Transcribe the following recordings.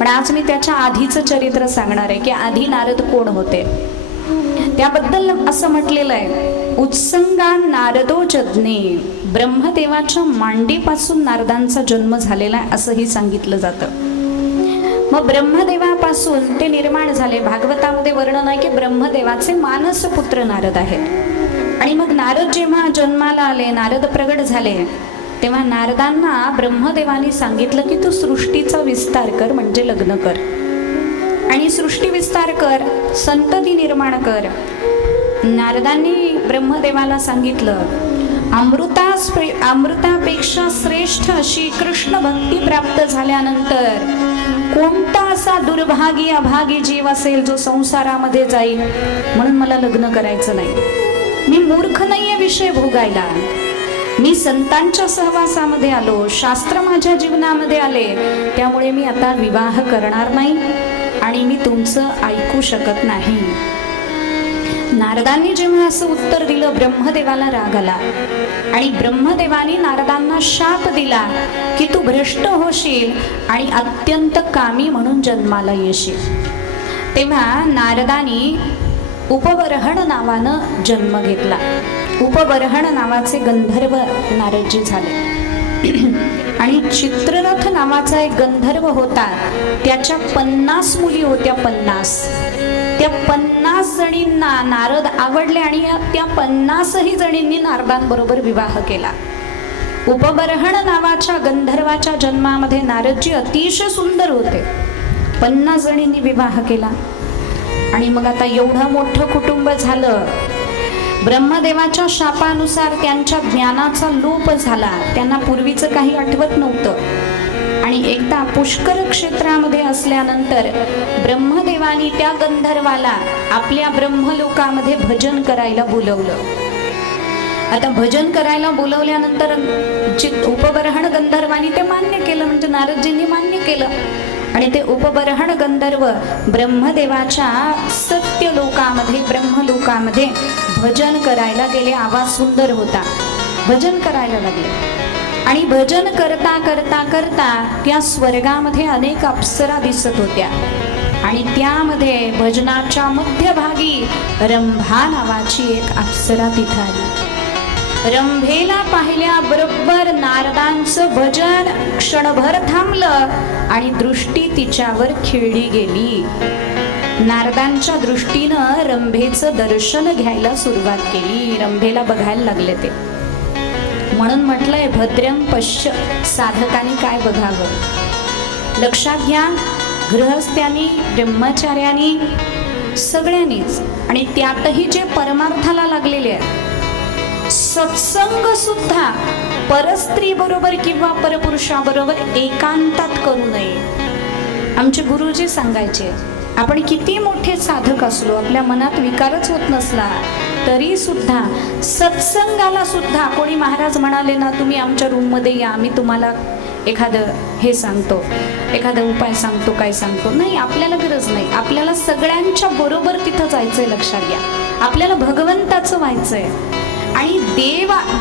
पण आज मी त्याच्या आधीचं चरित्र सांगणार आहे की आधी नारद कोण होते. त्याबद्दल असं म्हटलेलं आहे, उत्संगा नारदो जज्ञे, ब्रह्मदेवाच्या मांडीपासून नारदांचा जन्म झालेला आहे असंही सांगितलं जातं. मग ब्रह्मदेवापासून ते निर्माण झाले. भागवतामध्ये वर्णन आहे की ब्रह्मदेवाचे मानसपुत्र नारद आहेत. आणि मग नारद जेव्हा जन्माला आले, नारद प्रगट झाले, तेव्हा नारदांना ब्रह्मदेवानी सांगितलं की तू सृष्टीचा विस्तार कर, म्हणजे लग्न कर आणि सृष्टी विस्तार कर, संतती निर्माण कर. नारदांनी ब्रह्मदेवाला सांगितलं, अमृतापेक्षा श्रेष्ठ अशी कृष्ण भक्ती प्राप्त झाल्यानंतर कोणता असा दुर्भागी अभागी जीव असेल जो संसारामध्ये जाईल, म्हणून मला लग्न करायचं नाही. मी मूर्ख नाहीये विषय भोगायला. मी संतांच्या सहवासामध्ये आलो, शास्त्र माझ्या जीवनामध्ये आले, त्यामुळे मी आता विवाह करणार नाही आणि मी तुमचं ऐकू शकत नाही. नारदांनी जेव्हा असं उत्तर दिलं, ब्रह्मदेवाला राग आला आणि ब्रह्मदेवानी नारदांना शाप दिला की तू भ्रष्ट होशील आणि अत्यंत कामी म्हणून जन्माला येशील. तेव्हा नारदांनी उपबर्हण नावानं जन्म घेतला. उपबर्हण नावाचे गंधर्व नारदजी झाले. आणि चित्ररथ नावाचा एक गंधर्व होता, त्याच्या 50 मुली होत्या. 50 त्या 50 जणींना नारद आवडले आणि त्या 50ही जणींनी नारदांबरोबर विवाह केला. उपबर्हण नावाच्या गंधर्वाच्या जन्मामध्ये नारदजी अतिशय सुंदर होते. 50 जणींनी विवाह केला. आणि मग आता एवढं मोठं कुटुंब झालं. ब्रह्मदेवाच्या शापानुसार त्यांच्या ज्ञानाचा लोप झाला, त्यांना पूर्वीचं काही आठवत नव्हतं. आणि एकदा पुष्कर क्षेत्रामध्ये असल्यानंतर ब्रह्मदेवानी त्या गंधर्वाला आपल्या ब्रह्मलोकामध्ये भजन करायला बोलवलं. आता भजन करायला बोलवल्यानंतर उपबर्हण गंधर्वानी ते मान्य केलं, म्हणजे नारदजींनी मान्य केलं. आणि ते उपबर्हण गंधर्व ब्रह्मदेवाच्या सत्य लोकामध्ये, ब्रह्मलोकामध्ये भजन करायला गेले. आवाज सुंदर होता, भजन करायला लागले. आणि भजन करता करता करता त्या स्वर्गामध्ये अनेक अप्सरा दिसत होत्या. आणि त्यामध्ये भजनाच्या मध्यभागी रंभा नावाची एक अप्सरा तिथं आली. रंभेला पाहिल्या बरोबर नारदांचं भजन क्षणभर थांबलं आणि दृष्टी तिच्यावर खिळली गेली. नारदांच्या दृष्टीनं रंभेचं दर्शन घ्यायला सुरुवात केली. रंभेला बघायला लागले ते. म्हणून म्हटलंय भद्रं पश्य, साधकांनी काय बघावं. लक्षात घ्या, गृहस्थ्यांनी, ब्रह्मचार्यांनी, सगळ्यांनीच. आणि त्यातही जे परमार्थाला लागलेले आहेत, सत्संग सुद्धा परस्त्री बरोबर किंवा परपुरुषाबरोबर एकांतात करू नये. आमचे गुरुजी सांगायचे, आपण किती मोठे साधक असलो, आपल्या मनात विकारच होत नसला तरी सुद्धा सत्संगाला सुद्धा कोणी महाराज म्हणाले ना, तुम्ही आमच्या रूम मध्ये या, मी तुम्हाला एखादं हे सांगतो, एखादा उपाय सांगतो, काय सांगतो, नाही, आपल्याला गरज नाही. आपल्याला सगळ्यांच्या बरोबर तिथं जायचंय. लक्षात घ्या, आपल्याला भगवंताचं व्हायचंय. आणि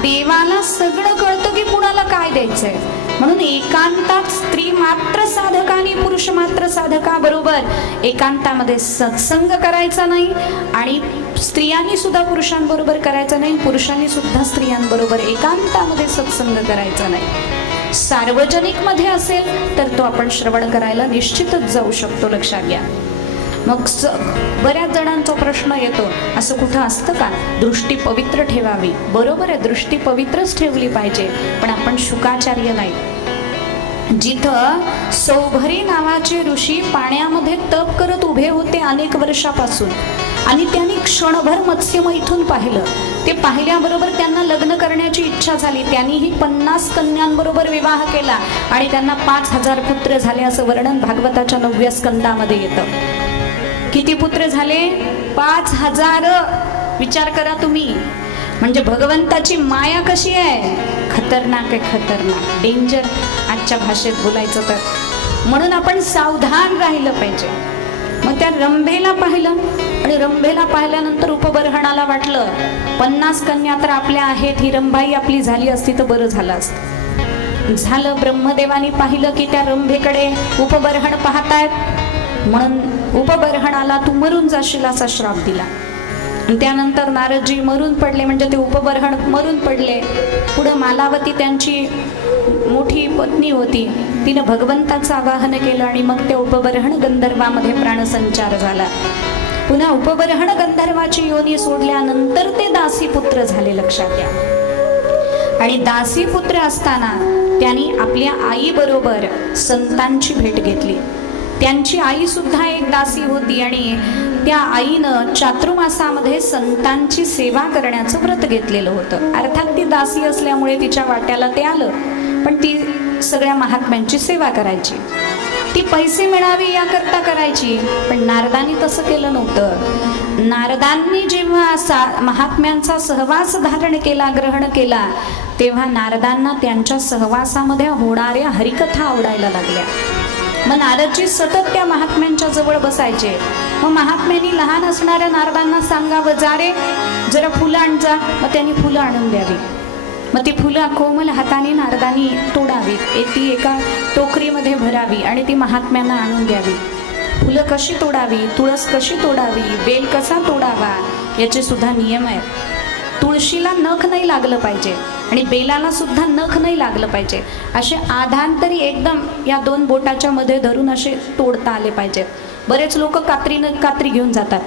देवाला सगळं कळतं की कुणाला काय द्यायचंय. म्हणून एकांतात स्त्री मात्र साधकाने पुरुष मात्र साधका बरोबर एकांतामध्ये सत्संग करायचा नाही. आणि स्त्रियांनी सुद्धा पुरुषांबरोबर करायचा नाही, पुरुषांनी सुद्धा स्त्रियांबरोबर एकांतामध्ये सत्संग करायचा नाही. सार्वजनिक मध्ये असेल तर तो आपण श्रवण करायला निश्चितच जाऊ शकतो. लक्षात घ्या. मग बऱ्याच जणांचा प्रश्न येतो, असं कुठं असतं का, दृष्टी पवित्र ठेवावी. बरोबर आहे, दृष्टी पवित्रच ठेवली पाहिजे, पण आपण शुकाचार्य नाही. जिथं सौभरी नावाचे ऋषी पाण्यामध्ये तप करत उभे होते अनेक वर्षापासून, आणि त्यांनी क्षणभर मत्स्यमैथुन पाहिलं. ते पाहिल्याबरोबर त्यांना लग्न करण्याची इच्छा झाली. त्यांनीही 50 कन्यांबरोबर विवाह केला आणि त्यांना 5000 पुत्र झाले असं वर्णन भागवताच्या 9व्या स्कंदामध्ये येतं. किती पुत्र झाले? 5000. विचार करा तुम्ही. म्हणजे भगवंताची माया कशी आहे, खतरनाक आहे, खतरनाक, डेंजर आजच्या भाषेत बोलायचं तर. म्हणून आपण सावधान राहिलं पाहिजे. मग त्या रंभेला पाहिलं आणि रंभेला पाहिल्यानंतर उपबर्हणाला वाटलं 50 कन्या तर आपल्या आहेत, ही रंभाई आपली झाली असती तर बरं झालं असतं. झालं. ब्रह्मदेवानी पाहिलं की त्या रंभेकडे उपबर्हण पाहतायत, म्हणून उपबर्हणाला तू मरून जाशील असा श्राप दिला. त्यानंतर नारदजी मरून पडले, म्हणजे ते उपबर्हण मरून पडले. पुढे मालावती त्यांची मोठी पत्नी होती, तिनं भगवंताचं आवाहन केलं आणि मग ते उपबर्हण गंधर्वामध्ये प्राणसंचार झाला. पुन्हा उपबर्हण गंधर्वाची योनी सोडल्यानंतर ते दासीपुत्र झाले, लक्षात घ्या. आणि दासीपुत्र असताना त्यांनी आपल्या आई बरोबर संतांची भेट घेतली. त्यांची आई सुद्धा एक दासी होती आणि त्या आईनं चातुर्मासामध्ये संतांची सेवा करण्याचं व्रत घेतलेलं होतं. अर्थात ती दासी असल्यामुळे तिच्या वाट्याला ते आलं, पण ती सगळ्या महात्म्यांची सेवा करायची. ती पैसे मिळावे याकरता करायची. पण नारदांनी तसं केलं नव्हतं. नारदांनी जेव्हा महात्म्यांचा सहवास धारण केला, ग्रहण केला, तेव्हा नारदांना त्यांच्या सहवासामध्ये होणाऱ्या हरिकथा आवडायला लागल्या. मग नारदजी सतत त्या महात्म्यांच्या जवळ बसायचे. मग महात्म्यांनी लहान असणाऱ्या नारदांना सांगावं, जा रे जरा फुलं आण जा. मग त्यांनी फुलं आणून द्यावी. मग ती फुलं कोमल हाताने नारदांनी तोडावीत, ती एका टोकरीमध्ये भरावी आणि ती महात्म्यांना आणून द्यावी. फुलं कशी तोडावी, तुळस कशी तोडावी, बेल कसा तोडावा याचे सुद्धा नियम आहेत. तुळशीला नख नाही लागलं पाहिजे आणि बेलाला सुद्धा नख नाही लागलं पाहिजे. असे आधांतरी एकदम या दोन बोटाच्या मध्ये धरून असे तोडता आले पाहिजेत. बरेच लोक कात्री घेऊन जातात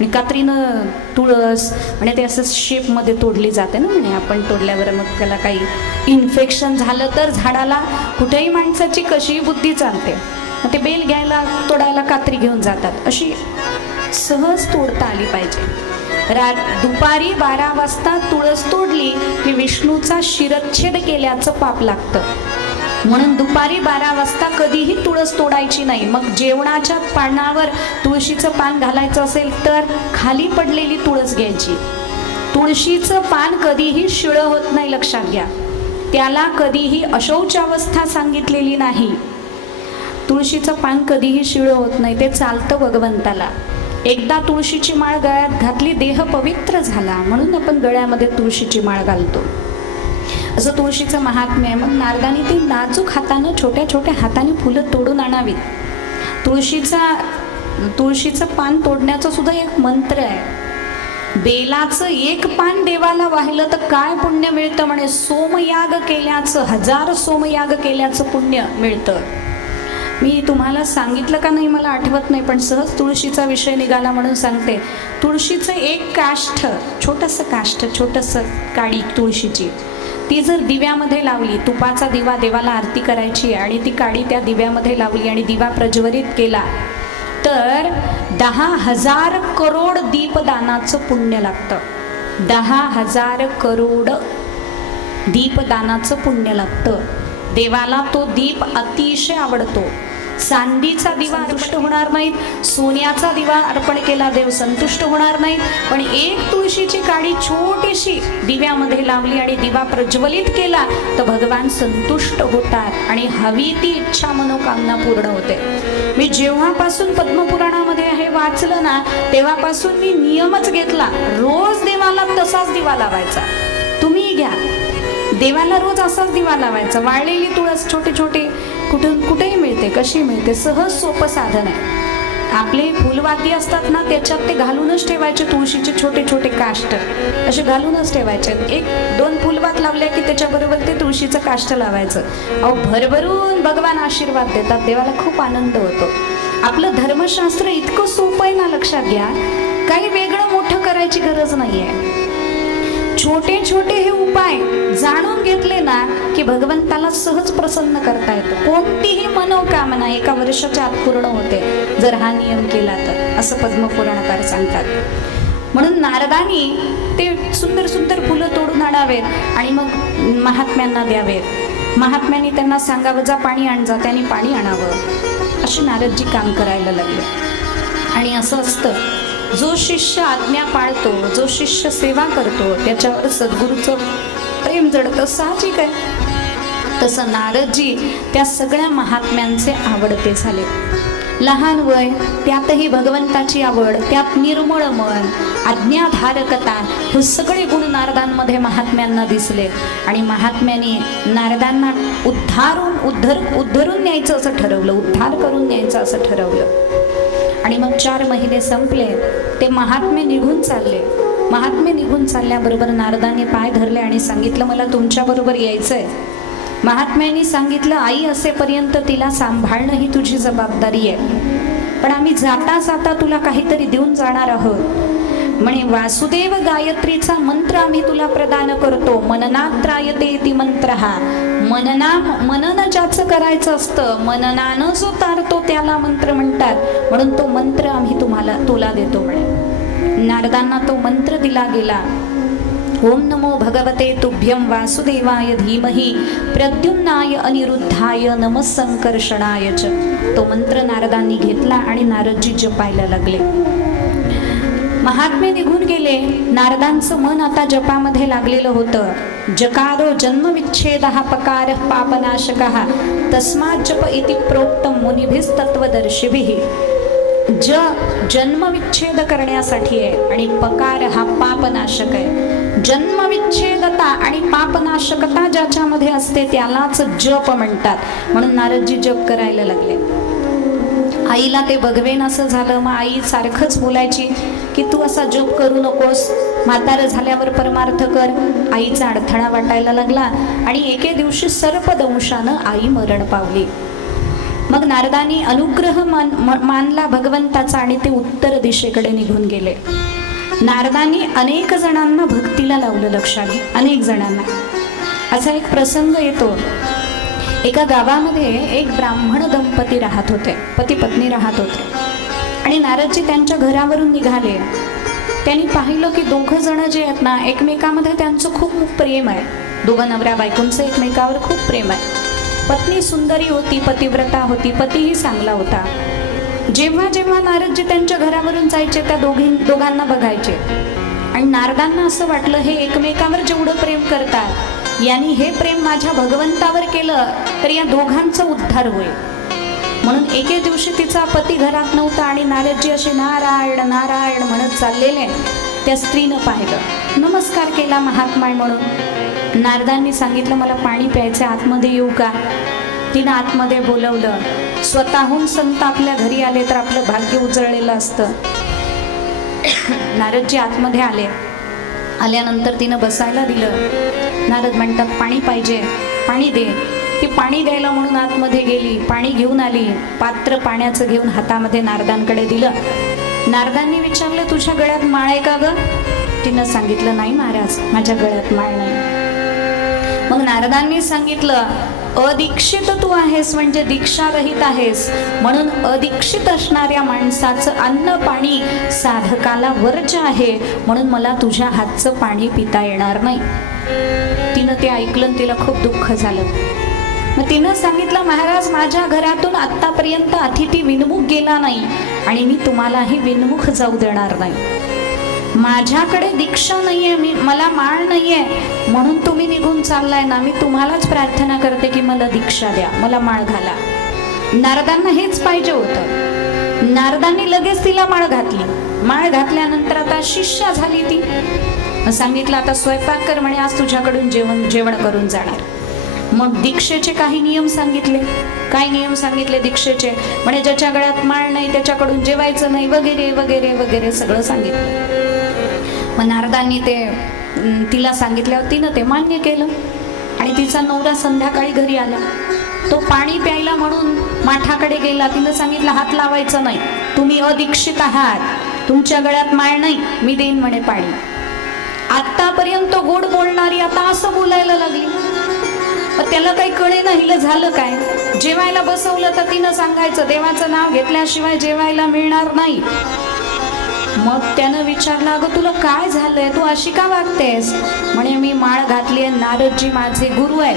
आणि कात्रीनं तुळस आणि ते असं शेपमध्ये तोडली जाते ना, म्हणे आपण तोडल्यावर मग त्याला काही इन्फेक्शन झालं तर झाडाला कुठेही माणसाची कशीही बुद्धी चालते. मग ते बेल घ्यायला तोडायला कात्री घेऊन जातात. अशी सहज तोडता आली पाहिजे. दुपारी 12 वाजता तुळस तोडली की विष्णूचा शिरच्छेद केल्याचं पाप लागतं. म्हणून दुपारी 12 वाजता कधीही तुळस तोडायची नाही. मग जेवणाच्या पानावर तुळशीचं पान घालायचं असेल तर खाली पडलेली तुळस घ्यायची. तुळशीचं पान कधीही शिळं होत नाही, लक्षात घ्या. त्याला कधीही अशौचावस्था सांगितलेली नाही. तुळशीचं पान कधीही शिळं होत नाही, ते चालतं भगवंताला. एकदा तुळशीची माळ गळ्यात घातली, देह पवित्र झाला, म्हणून आपण गळ्यामध्ये तुळशीची माळ घालतो. असं तुळशीचं महात्म्य आहे. मग नारदांनी ती नाजूक हातानं, छोट्या छोट्या हाताने फुलं तोडून आणावीत. तुळशीचं पान तोडण्याचा सुद्धा एक मंत्र आहे. बेलाचं एक पान देवाला वाहिलं तर काय पुण्य मिळतं म्हणे, सोमयाग केल्याचं, 1000 सोमयाग केल्याचं पुण्य मिळतं. मी तुम्हाला सांगितलं का नाही मला आठवत नाही, पण सहज तुळशीचा विषय निघाला म्हणून सांगते. तुळशीचं एक काष्ठ, छोटंसं काडी तुळशीची, ती जर दिव्यामध्ये लावली, तुपाचा दिवा देवाला आरती करायची आणि ती काडी त्या दिव्यामध्ये लावली आणि दिवा प्रज्वलित केला तर 10,000 करोड दीपदानाचं पुण्य लागतं. 10,000 करोड दीपदानाचं पुण्य लागतं. देवाला तो दीप अतिशय आवडतो. चांदीचा दिवा संतुष्ट होणार नाहीत, सोन्याचा दिवा अर्पण केला देव संतुष्ट होणार नाहीत, पण एक तुळशीची काडी छोटीशी दिव्यामध्ये लावली आणि दिवा प्रज्वलित केला तर भगवान संतुष्ट होतात आणि हवी ती इच्छा मनोकामना पूर्ण होते. मी जेव्हापासून पद्मपुराणामध्ये हे वाचलं ना, तेव्हापासून मी नियमच घेतला, रोज देवाला तसाच दिवा लावायचा. तुम्ही घ्या, देवाला रोज असाच दिवा लावायचा. वाळलेली तुळस छोटे छोटे कुठेही मिळते, कशी मिळते, सहज सोपं साधन आहे. आपले फुलवाती असतात ना, त्याच्यात ते घालूनच ठेवायचे. तुळशीचे छोटे छोटे काष्ट असे घालूनच ठेवायचे. 1-2 फुलवात लावल्या की त्याच्याबरोबर ते तुळशीचं काष्ट लावायचं. अहो, भरभरून भगवान आशीर्वाद देतात, देवाला खूप आनंद होतो. आपलं धर्मशास्त्र इतकं सोपं आहे ना, लक्षात घ्या. काही वेगळं मोठं करायची गरज नाहीये. छोटे छोटे हे उपाय जाणून घेतले ना की भगवंताला सहज प्रसन्न करता येतं. कोणतीही मनोकामना एका वर्षाच्या आत पूर्ण होते जर हा नियम केला तर, असं पद्मपुराणकार सांगतात. म्हणून नारदांनी ते सुंदर सुंदर फुलं तोडून आणावेत आणि मग महात्म्यांना द्यावेत. महात्म्यांनी त्यांना सांगावं, जा पाणी आण जा, त्यांनी पाणी आणावं. अशी नारदजी काम करायला लागले. आणि असं असतं, जो शिष्य आज्ञा पाळतो, जो शिष्य सेवा करतो, त्याच्यावर सद्गुरूचं प्रेम जडतं, साहजिक आहे. तसं नारदजी त्या सगळ्या महात्म्यांचे आवडते झाले. लहान वय, त्यातही भगवंताची आवड, त्यात निर्मळ मन, आज्ञाधारकता, हे सगळे गुण नारदांमध्ये महात्म्यांना दिसले. आणि महात्म्यांनी नारदांना उद्धरून न्यायचं असं ठरवलं, उद्धार करून न्यायचं असं ठरवलं. आणि मग 4 महिने संपले, ते महात्मे निघून चालले. महात्मे निघून चालल्याबरोबर नारदांनी पाय धरले आणि सांगितलं, मला तुमच्याबरोबर यायचंय. महात्म्यांनी सांगितलं, आई असेपर्यंत तिला सांभाळणं ही तुझी जबाबदारी आहे, पण आम्ही जाता जाता तुला काहीतरी देऊन जाणार आहोत. म्हणे, वासुदेव गायत्रीचा मंत्र आम्ही तुला प्रदान करतो. मननात त्रायते इति मंत्र. हा मनन ज्याचं करायचं असतं, मननानं जो तारतो त्याला मंत्र म्हणतात, म्हणून तो मंत्र आम्ही तुला देतो. म्हणे नारदांना तो मंत्र दिला गेला. ओम नमो भगवते तुभ्यं वासुदेवाय धीमहि प्रद्युम्नाय अनिरुद्धाय नमः संकर्षणाय च. तो मंत्र नारदांनी घेतला आणि नारदजी जपायला लागले. महात्मे निघून गेले. नारदांचं मन आता जपामध्ये लागलेलं होतं. जकारो जन्मविच्छेदः पकारः पापनाशकः तस्मात् जप इति प्रोक्तं मुनिभिस्तत्वदर्शिभिः. जन्मविच्छेद करण्यासाठी आहे आणि पकार हा पापनाशक आहे. जन्मविच्छेदता आणि पापनाशकता ज्याच्यामध्ये असते त्यालाच जप म्हणतात. म्हणून नारदजी जप करायला लागले. आईला ते बघवेन असं झालं. मग आई सारखंच बोलायची की तू असा जप करू नकोस, म्हातारं झाल्यावर परमार्थ कर. आईचा अडथळा वाटायला लागला आणि एके दिवशी सर्पदंशानं आई मरण पावली. मग नारदांनी अनुग्रह मानला भगवंताचा आणि ते उत्तर दिशेकडे निघून गेले. नारदांनी अनेक जणांना भक्तीला लावलं. लक्षात घ्या, अनेक जणांना. असा एक प्रसंग येतो. एका गावामध्ये एक ब्राह्मण दंपती राहत होते, पती पत्नी राहत होते. आणि नारदजी त्यांच्या घरावरून निघाले. त्यांनी पाहिलं की 2 जण जे आहेत ना, एकमेकामध्ये त्यांचं खूप प्रेम आहे. 2 नवऱ्या बायकोंचं एकमेकावर खूप प्रेम आहे. पत्नी सुंदरी होती, पतिव्रता होती, पतीही चांगला होता. जेव्हा जेव्हा नारदजी त्यांच्या घरावरून जायचे त्या दोघांना बघायचे आणि नारदांना असं वाटलं, हे एकमेकावर जेवढं प्रेम करतात, यांनी हे प्रेम माझ्या भगवंतावर केलं तर या दोघांचा उद्धार होईल. म्हणून एके दिवशी तिचा पती घरात नव्हता आणि नारदजी असे नारायण नारायण म्हणत चाललेले त्या स्त्रीनं पाहिलं. नमस्कार केला महात्माय म्हणून. नारदांनी सांगितलं, मला पाणी प्यायचं, आतमध्ये येऊ का? तिनं आतमध्ये बोलवलं. स्वतःहून संत आपल्या घरी आले तर आपलं भाग्य उजळलेलं असतं. नारदजी आतमध्ये आले. आल्यानंतर तिनं बसायला दिलं. नारद म्हणतात, पाणी पाहिजे, पाणी दे. ती पाणी द्यायला म्हणून आतमध्ये गेली, पाणी घेऊन आली. पात्र पाण्याचं घेऊन हातामध्ये नारदांकडे दिलं. नारदांनी विचारलं, तुझ्या गळ्यात माळ आहे का ग? तिनं सांगितलं, नाही महाराज, माझ्या गळ्यात माळ नाही. मग नारदांनी सांगितलं, अदीक्षित तू आहेस म्हणजे दीक्षारहित आहेस, म्हणून अदीक्षित असणाऱ्या माणसाचं अन्न पाणी साधकाला वर्ज्य आहे, म्हणून मला तुझ्या हातचं पाणी पिता येणार नाही. तिनं ते ऐकलं, तिला खूप दुःख झालं. मग तिनं सांगितलं, महाराज, माझ्या घरातून आतापर्यंत अतिथी विनमुख गेला नाही आणि मी तुम्हालाही विनमुख जाऊ देणार नाही. माझ्याकडे दीक्षा नाहीये, मला माळ नाहीये, म्हणून तुम्ही निघून चाललाय ना. मी तुम्हालाच प्रार्थना करते की मला दीक्षा द्या, मला माळ घाला. नारदांना हेच पाहिजे होतं. नारदांनी लगेच तिला माळ घातली. माळ घातल्यानंतर आता शिष्या झाली ती. सांगितलं, आता स्वयंपाक कर म्हणे, आज तुझ्याकडून जेवण करून जाणार. मग दीक्षेचे काही नियम सांगितले. काय नियम सांगितले दीक्षेचे? म्हणे ज्याच्या गळ्यात माळ नाही त्याच्याकडून जेवायचं नाही, वगैरे वगैरे वगैरे सगळं सांगितलं. मग नारदांनी ते तिला सांगितल्यावर तिनं ते मान्य केलं आणि तिचा नवरा संध्याकाळी घरी आला. तो पाणी प्यायला म्हणून माठाकडे गेला. तिनं सांगितलं, हात लावायचं नाही, तुम्ही अदीक्षित आहात, तुमच्या गळ्यात माळ नाही, मी देईन म्हणे पाणी. आतापर्यंत गोड बोलणारी आता असं बोलायला लागली. त्याला काही कळे ना, हिला झालं काय. जेवायला बसवलं तर तिनं सांगायचं, देवाचं नाव घेतल्याशिवाय जेवायला मिळणार नाही. मग त्यानं विचारलं, अगं तुला काय झालंय, तू अशी का वागतेस? म्हणे मी माळ घातली आहे, नारदजी माझे गुरु आहेत,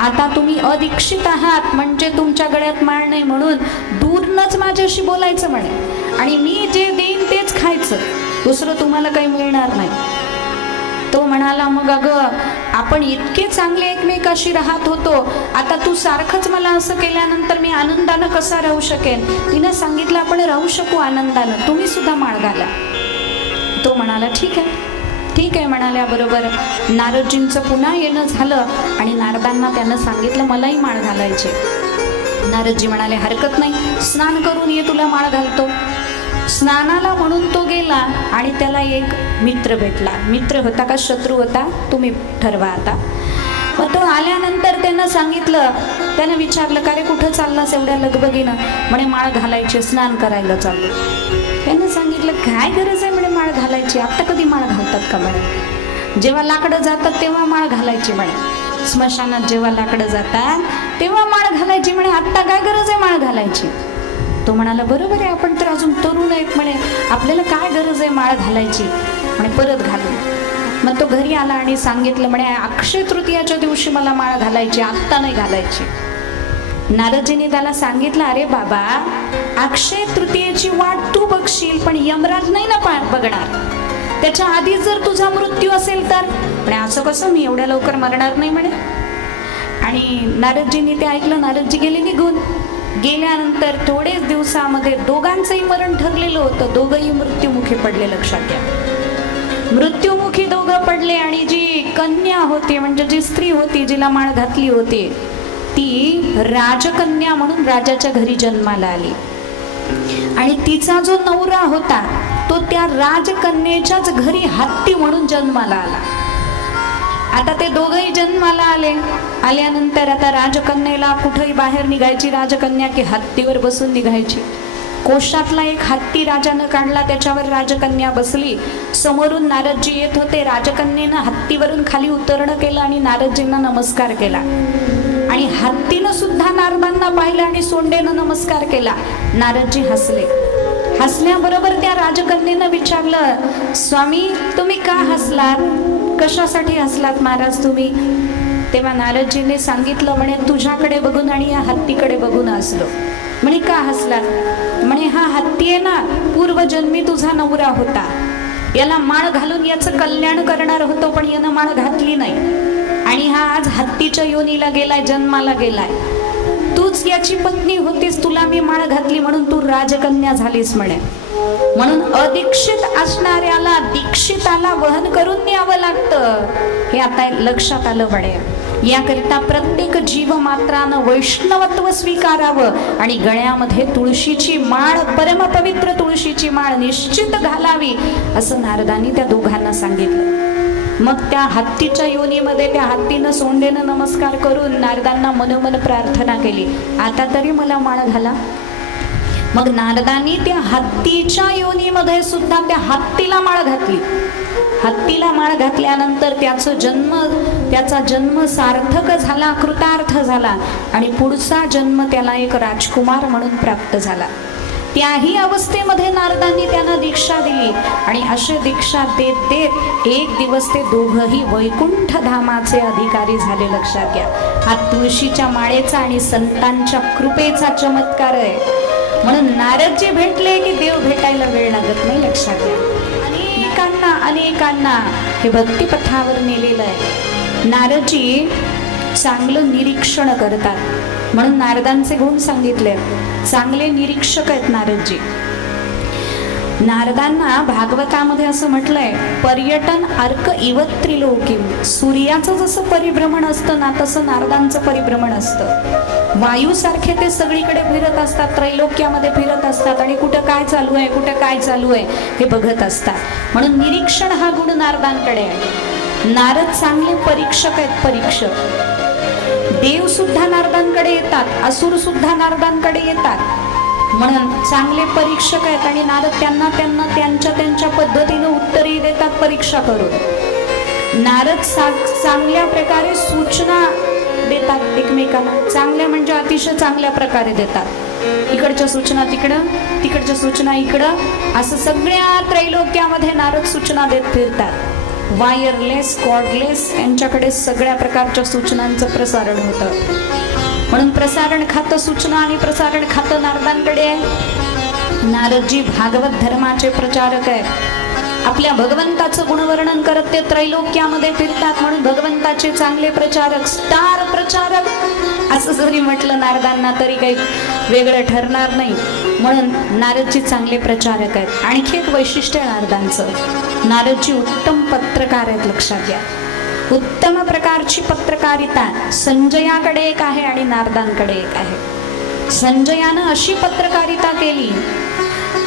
आता तुम्ही अदीक्षित आहात म्हणजे तुमच्या गळ्यात माळ नाही, म्हणून दूरनच माझ्याशी बोलायचं म्हणे आणि मी जे देईन तेच खायचं, दुसरं तुम्हाला काही मिळणार नाही. तो म्हणाला, मग अगं आपण इतके चांगले एकमेकाशी राहत होतो, आता तू सारखंच मला असं केल्यानंतर मी आनंदानं कसा राहू शकेन. तिनं सांगितलं आपण राहू शकू आनंदानं, तुम्ही सुद्धा माळ घाला. तो म्हणाला ठीक आहे ठीक आहे म्हणाल्याबरोबर नारदजींचं पुन्हा येणं झालं आणि नारदांना त्यानं सांगितलं मलाही माळ घालायची. नारदजी म्हणाले हरकत नाही, स्नान करून ये, तुला माळ घालतो. स्नानाला म्हणून तो गेला आणि त्याला एक मित्र भेटला. मित्र होता का शत्रू होता तुम्ही ठरवा आता. मग तो आल्यानंतर त्यानं सांगितलं, त्यानं विचारलं का रे कुठं चाललास एवढ्या लगबगीनं. म्हणे माळ घालायची, स्नान करायला चाललो. त्यानं सांगितलं काय गरज आहे म्हणे माळ घालायची, आता कधी माळ घालतात का म्हणे. जेव्हा लाकडं जातात तेव्हा माळ घालायची म्हणे, स्मशानात जेव्हा लाकडं जातात तेव्हा माळ घालायची म्हणे, आत्ता काय गरज आहे माळ घालायची. तो म्हणाला बरोबर आहे, आपण तर अजून तरुण आहेत म्हणे, आपल्याला काय गरज आहे माळ घालायची. म्हणे परत घालू. मग तो घरी आला आणि सांगितलं म्हणे अक्षय तृतीयाच्या दिवशी मला माळ घालायची, आत्ता नाही घालायची. नारदजींनी त्याला सांगितलं अरे बाबा अक्षय तृतीयेची वाट तू बघशील पण यमराज नाही ना बघणार, त्याच्या आधी जर तुझा मृत्यू असेल तर. म्हणे असं कसं, मी एवढ्या लवकर मरणार नाही म्हणे. आणि नारदजींनी ते ऐकलं, नारदजी गेले निघून. गेल्यानंतर थोडेच दिवसामध्ये दोघांचंही मरण ठरलेलं होतं, दोघंही मृत्युमुखी पडले. लक्षात घ्या, मृत्युमुखी दोघं पडले. आणि जी कन्या होती म्हणजे जी स्त्री होती जिला माळ घातली होती ती राजकन्या म्हणून राजाच्या घरी जन्माला आली. आणि तिचा जो नवरा होता तो त्या राजकन्येच्याच घरी हत्ती म्हणून जन्माला आला. आता ते दोघंही जन्माला आल्यानंतर आता राजकन्येला कुठेही बाहेर निघायची राजकन्या की हत्तीवर बसून निघायची. कोशातला एक हत्ती राजानं काढला, त्याच्यावर राजकन्या बसली. समोरून नारदजी येत होते, राजकन्येनं हत्तीवरून खाली उतरणं केलं आणि नारदजींना नमस्कार केला. आणि हत्तीनं सुद्धा नारदांना पाहिलं आणि सोंडेनं नमस्कार केला. नारदजी हसले. हसण्याबरोबर त्या राजकन्येनं विचारलं स्वामी तुम्ही का हसलात, कशासाठी हसलात महाराज तुम्ही. तेव्हा नारदजीने सांगितलं म्हणे तुझ्याकडे बघून आणि या हत्तीकडे बघून हसलो. म्हणे का हसलात. म्हणे हा हत्ती आहे ना पूर्वजन्मी तुझा नवरा होता, याला माळ घालून याचं कल्याण करणार होतो पण यानं माळ घातली नाही आणि हा आज हत्तीच्या योनीला गेलाय, जन्माला गेलाय. तूच याची पत्नी होतीस, तुला मी माळ घातली म्हणून तू राजकन्या झालीस म्हणे. म्हणून अदीक्षित असणाऱ्याला दीक्षिताला वहन करून न्यावं लागतं, हे आता लक्षात आलं म्हणे. याकरिता प्रत्येक जीवमात्रानं वैष्णवत्व स्वीकारावं आणि गळ्यामध्ये तुळशीची माळ, परमपवित्र तुळशीची माळ निश्चित घालावी असं नारदांनी त्या दोघांना सांगितलं. मग त्या हत्तीच्या योनीमध्ये त्या हत्तीनं सोंडेनं नमस्कार करून नारदांना मनोमन प्रार्थना केली, आता तरी मला माळ घाला. मग नारदांनी त्या हत्तीच्या योनीमध्ये सुद्धा त्या हत्तीला माळ घातली. हत्तीला माळ घातल्यानंतर त्याचा जन्म सार्थक झाला, कृतार्थ झाला आणि पुढचा जन्म त्याला एक राजकुमार म्हणून प्राप्त झाला. त्याही अवस्थेमध्ये नारदांनी त्यांना दीक्षा दिली आणि अशी दीक्षा देत देत एक दिवस ते दोघंही वैकुंठ धामाचे अधिकारी झाले. लक्षात घ्या, हा तुळशीच्या माळेचा आणि संतांच्या कृपेचा चमत्कार आहे. म्हणून नारदजी भेटले की देव भेटायला वेळ लागत नाही. लक्षात घ्या, अनेकांना हे भक्तिपथावर नेलेलं आहे. नारदजी चांगलं निरीक्षण करतात म्हणून नारदांचे गुण सांगितले. चांगले निरीक्षक आहेत नारदजी. नारदांना भागवतामध्ये असं म्हटलंय, पर्यटन अर्क इव त्रिलोकीम. सूर्याचं जसं परिभ्रमण असतं ना तसं नारदांचं परिभ्रमण असतं. वायूसारखे ते सगळीकडे फिरत असतात, त्रैलोक्यामध्ये फिरत असतात आणि कुठं काय चालू आहे कुठं काय चालू आहे हे बघत असतात. म्हणून निरीक्षण हा गुण नारदांकडे आहे. नारद चांगले परीक्षक आहेत, परीक्षक. देव सुद्धा नारदांकडे येतात, असुर सुद्धा नारदांकडे येतात. म्हणून चांगले परीक्षक आहेत आणि नारद त्यांना त्यांच्या पद्धतीने उत्तरही देतात परीक्षा करून. नारद चांगल्या प्रकारे सूचना देतात एकमेकांना. चांगल्या म्हणजे अतिशय चांगल्या प्रकारे देतात. इकडच्या सूचना तिकडं, तिकडच्या सूचना इकडं, असं सगळ्या त्रैलोक्यामध्ये नारद सूचना देत फिरतात. वायरलेस, कॉर्डलेस यांच्याकडे सगळ्या प्रकारच्या सूचनांचं प्रसारण होतं. म्हणून प्रसारण खातं, सूचना आणि प्रसारण खातं नारदांकडे आहे. नारदजी भागवत धर्माचे प्रचारक आहेत. आपल्या भगवंताचं गुणवर्णन करत ते त्रैलोक्यामध्ये फिरतात, म्हणून भगवंताचे चांगले प्रचारक, स्टार प्रचारक असं जरी म्हटलं नारदांना तरी काही वेगळं ठरणार नाही. म्हणून नारदजी चांगले प्रचारक आहेत. आणखी एक वैशिष्ट्य नारदांचं, नारदजी उत्तम पत्रकार आहेत. लक्षात घ्या, उत्तम प्रकारची पत्रकारिता संजयाकडे एक आहे आणि नारदांकडे एक आहे. संजयानं अशी पत्रकारिता केली,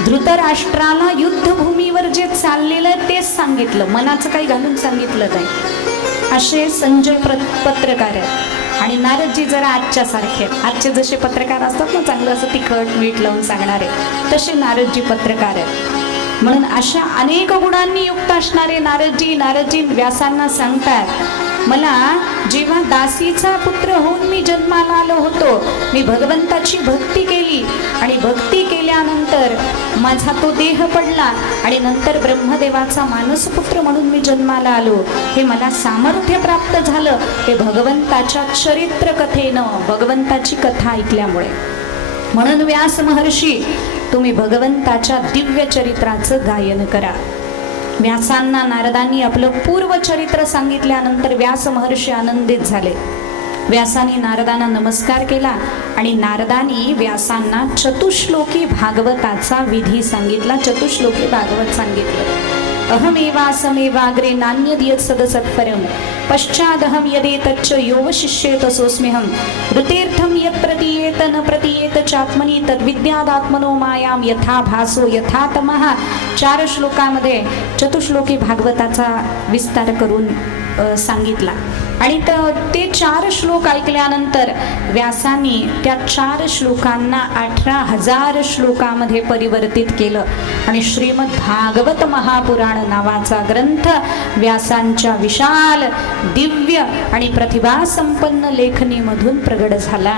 धृतराष्ट्राला युद्धभूमीवर जे चाललेलं आहे तेच सांगितलं, मनाचं काही घालून सांगितलं नाही. असे संजय पत्रकार आहेत. आणि नारदजी जरा आजच्या सारखे, आजचे जसे पत्रकार असतात ना, चांगलं असं तिखट मीठ लावून सांगणारे, तसे नारदजी पत्रकार आहेत. म्हणून अशा अनेक गुणांनी युक्त असणारे नारदजी व्यासांना सांगतात, मला जेव्हा दासीचा पुत्र होऊन मी जन्माला आलो होतो, मी भगवंताची भक्ती केली आणि भक्ती केल्यानंतर माझा तो देह पडला आणि नंतर ब्रह्मदेवाचा मानसपुत्र म्हणून मी जन्माला आलो. हे मला सामर्थ्य प्राप्त झालं हे भगवंताच्या चरित्र कथेनं, भगवंताची कथा ऐकल्यामुळे. म्हणून व्यास महर्षी, तुम्ही भगवंताच्या दिव्य चरित्राचं गायन करा. व्यासांना नारदांनी आपलं पूर्वचरित्र सांगितल्यानंतर व्यास महर्षी आनंदित झाले. व्यासांनी नारदांना नमस्कार केला आणि नारदांनी व्यासांना चतुश्लोकी भागवताचा विधी सांगितला. चतुश्लोकी भागवत सांगितलं. अहमेवासमेवाग्रे नान्यद्यत् सदसत्परं पश्चादहं यदेतच्च योवशिष्येत सोऽस्म्यहं ऋतेर्थं यत् प्रतीयेत न प्रतीयेत चात्मनि तद्विद्यादात्मनो मायां यथा भासो यथा तमः. 4 श्लोकामध्ये चतुश्लोकी भागवताचा विस्तार करून सांगितला. आणि ते 4 श्लोक ऐकल्यानंतर व्यासांनी त्या 4 श्लोकांना 18,000 श्लोकामध्ये परिवर्तित केलं आणि श्रीमद भागवत महापुराण नावाचा ग्रंथ व्यासांच्या विशाल दिव्य आणि प्रतिभा संपन्न लेखणीमधून प्रगट झाला.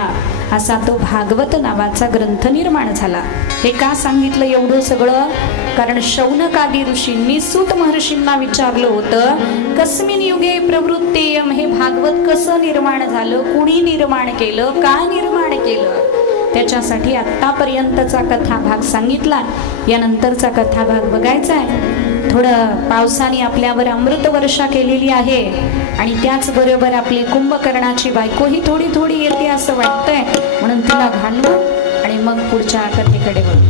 असा तो भागवत नावाचा ग्रंथ निर्माण झाला. हे का सांगितलं एवढं सगळं? कारण शौनकादी ऋषींनी सूत महर्षींना विचारलं होतं, कस्मिन युगे प्रवृत्तेयम, हे भागवत कसं निर्माण झालं, कुणी निर्माण केलं, का निर्माण केलं? त्याच्यासाठी आत्तापर्यंतचा कथाभाग सांगितला. यानंतरचा कथाभाग बघायचा आहे. थोडं पावसाने आपल्यावर अमृत वर्षा केलेली आहे आणि त्याचबरोबर आपली कुंभकर्णाची बायकोही थोडी थोडी येते असं वाटतंय, म्हणून तिला घालवू आणि मग पुढच्या कथेकडे वळू.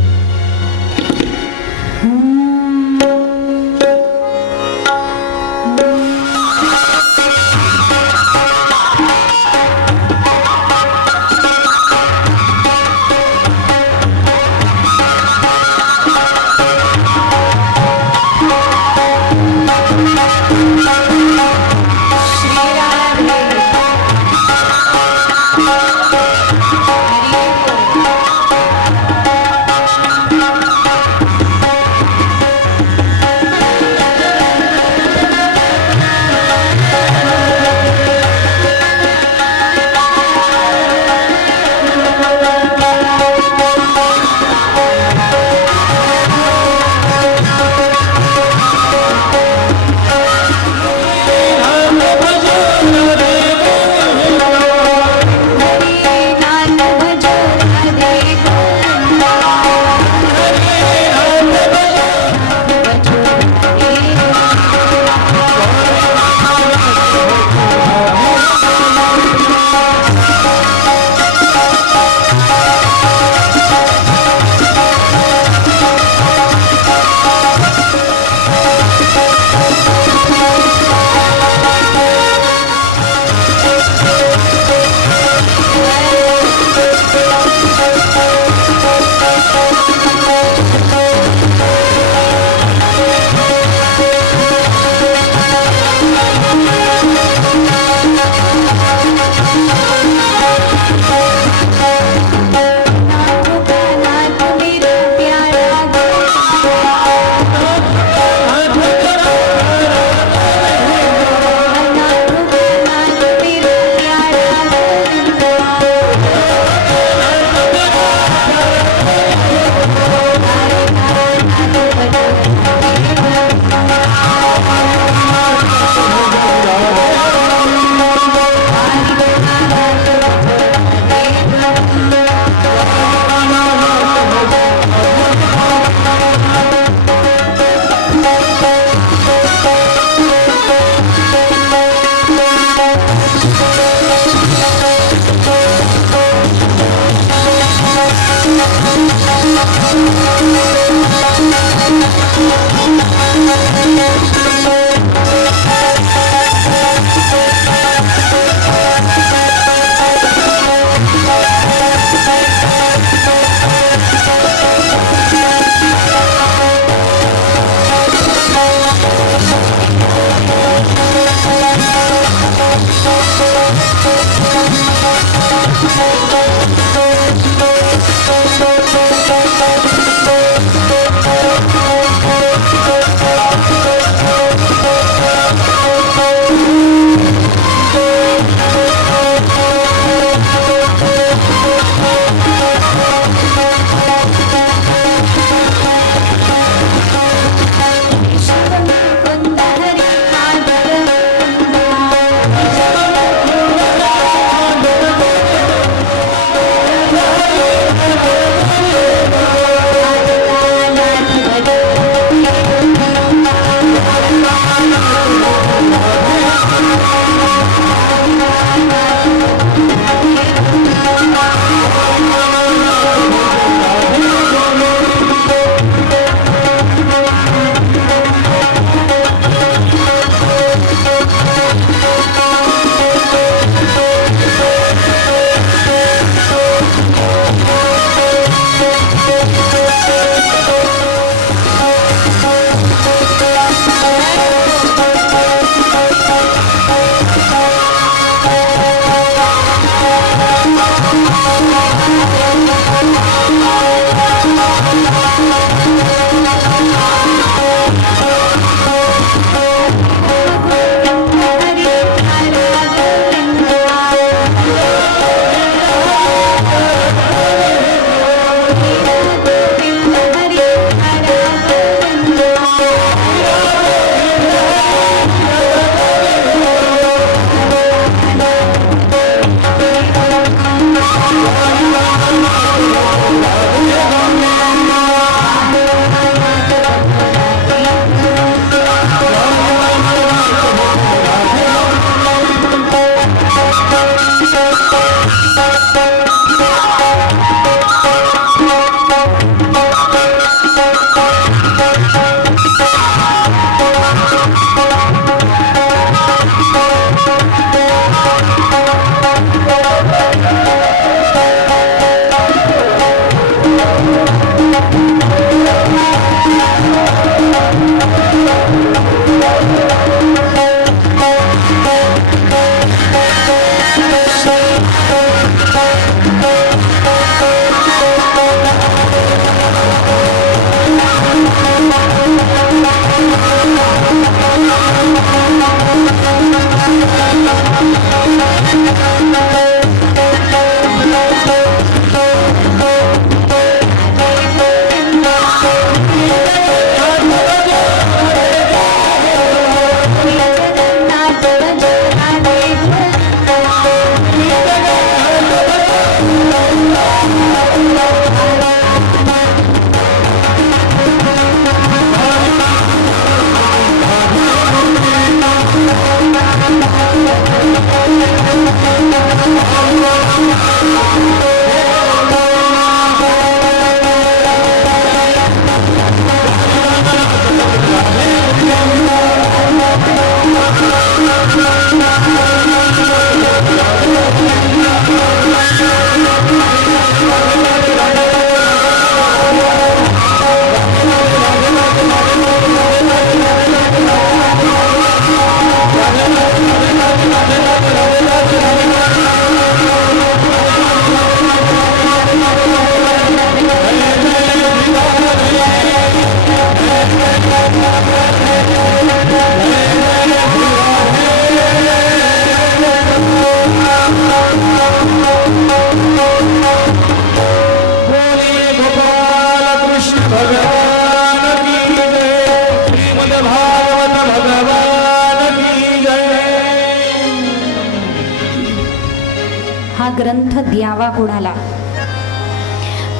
ग्रंथ द्यावा कोणाला?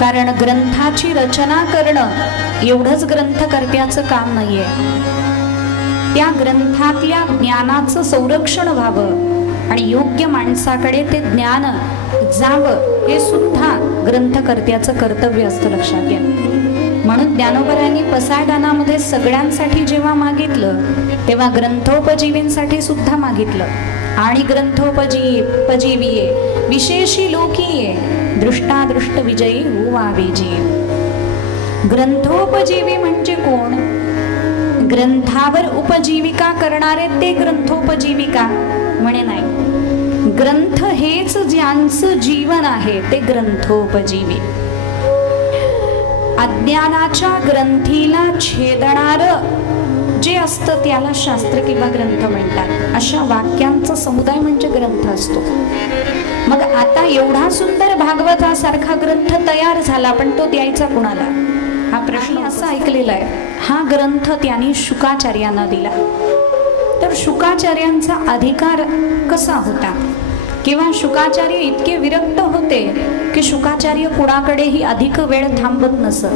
कारण ग्रंथाची रचना करणं एवढंच ग्रंथकर्त्याचं काम नाहीये. त्या ग्रंथातल्या ज्ञानाचं संरक्षण व्हावं आणि योग्य माणसाकडे ते ज्ञान जावं हे सुद्धा ग्रंथकर्त्याचं कर्तव्य असतं, लक्षात घ्या. म्हणून ज्ञानोबरायांनी पसायदानामध्ये सगळ्यांसाठी जेव्हा मागितलं तेव्हा ग्रंथोपजीवींसाठी सुद्धा मागितलं. आणि ग्रंथोपजीवीये विशेषी लोकीये दृष्टादृष्ट विजयी होवावेजी. ग्रंथोपजीवी म्हणजे कोण? ग्रंथावर उपजीविका करणारे ते ग्रंथोपजीविका म्हणे नाही. ग्रंथ हेच ज्यांचं जीवन आहे ते ग्रंथोपजीवी. अज्ञानाच्या ग्रंथीला छेदणार जे असतं त्याला शास्त्र किंवा ग्रंथ म्हणतात. अशा वाक्यांचा समुदाय म्हणजे ग्रंथ असतो. मग आता एवढा सुंदर भागवतासारखा ग्रंथ तयार झाला, पण तो द्यायचा कुणाला हा प्रश्न असा ऐकलेला आहे. हा ग्रंथ त्यांनी शुकाचार्यांना दिला. तर शुकाचार्यांचा अधिकार कसा होता, किंवा शुकाचार्य इतके विरक्त होते की शुकाचार्य कुणाकडेही अधिक वेळ थांबत नसत.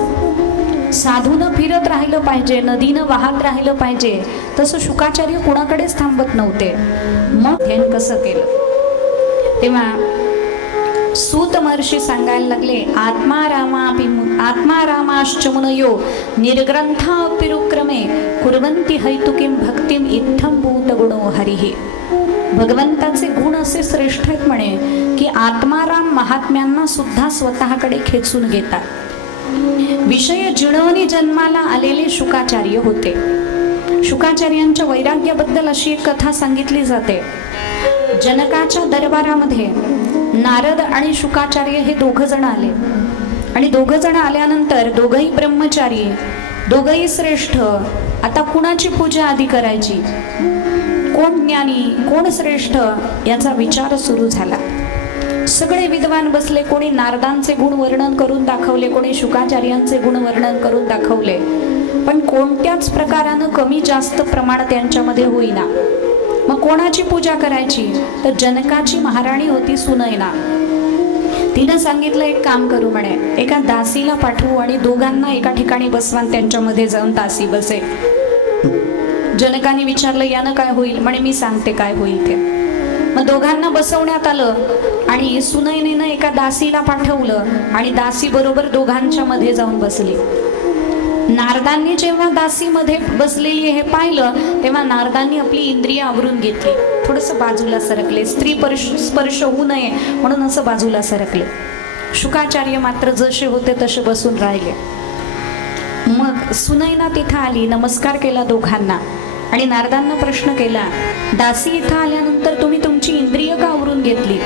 साधूनं फिरत राहिलं पाहिजे, नदीनं वाहत राहिलं पाहिजे, तसं शुकाचार्य कुणाकडेच थांबत नव्हते. मग ध्यान कसं केलं तेव्हा सूत महर्षी सांगायला लागले, आत्मारामाश्च मुनयो निर्ग्रंथापिरुक्रमे कुर्वन्ति हैतुकीं भक्तिम इत्थं भूतगुणो हरिः. भगवंताचे गुण असे श्रेष्ठ आहेत म्हणे की आत्माराम महात्म्यांना सुद्धा स्वतःकडे खेचून घेतात. विषय जिणवणी जन्माला आलेले शुकाचार्य होते. शुकाचार्यांच्या वैराग्याबद्दल अशी एक कथा सांगितली जाते. जनकाच्या दरबारामध्ये नारद आणि शुकाचार्य हे दोघं जण आले, आणि दोघं जण आल्यानंतर दोघंही ब्रह्मचारी, दोघंही श्रेष्ठ. आता कुणाची पूजा आधी करायची, कोण ज्ञानी कोण श्रेष्ठ याचा विचार सुरू झाला. सगळे विद्वान बसले. कोणी नारदांचे गुण वर्णन करून दाखवले, कोणी शुकाचार्यांचे गुण वर्णन करून दाखवले, पण कोणत्याच प्रकारानं कमी जास्त प्रमाण त्यांच्यामध्ये होईना. मग कोणाची पूजा करायची, तर जनकाची महाराणी होती सुनयना. तिनं सांगितलं एक काम करू म्हणे, एका दासीला पाठवू आणि दोघांना एका ठिकाणी बसवान त्यांच्यामध्ये जाऊन दासी बसे. जनकाने विचारलं यानं काय होईल, म्हणे मी सांगते काय होईल ते. मग दोघांना बसवण्यात आलं आणि सुनयनेनं एका दासीला पाठवलं आणि दासी बरोबर दोघांच्या मध्ये जाऊन बसली. नारदांनी जेव्हा दासीमध्ये बसलेली हे पाहिलं तेव्हा नारदांनी आपली इंद्रिय आवरून घेतली, थोडंसं बाजूला सरकले, स्त्री स्पर्श होऊ नये म्हणून असं बाजूला सरकले. शुकाचार्य मात्र जसे होते तसे बसून राहिले. मग सुनयना तिथं आली, नमस्कार केला दोघांना आणि नारदांना प्रश्न केला, दासी इथं आल्यानंतर तुम्ही तुमची इंद्रिय का आवरून घेतली?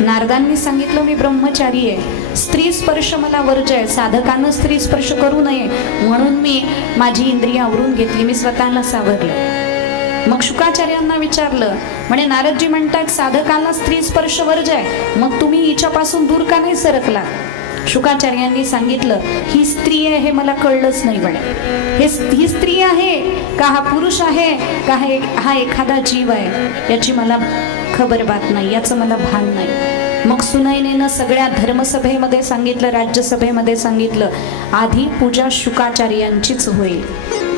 नारदांनी सांगितलं मी ब्रह्मचारी आहे, स्त्री स्पर्श मला वर्ज्य आहे, साधकानं स्त्री स्पर्श करू नये म्हणून मी माझी इंद्रिय आवरून घेतली, मी स्वतःला सावरलं. मग शुकाचार्यांना विचारलं, म्हणे नारदजी म्हणतात साधकाला स्त्री स्पर्श वर्ज्य आहे, मग तुम्ही हिच्यापासून दूर का नाही सरकला? शुकाचार्यांनी सांगितलं ही स्त्री आहे हे मला कळलंच नाही म्हणे. ही स्त्री आहे का हा पुरुष आहे का हा एखादा जीव आहे याची मला खबर बात नाही, याचं मला भान नाही. मग सुनयनेनं सगळ्या धर्मसभेमध्ये सांगितलं, राज्यसभेमध्ये सांगितलं, आधी पूजा शुकाचार्यांचीच होईल.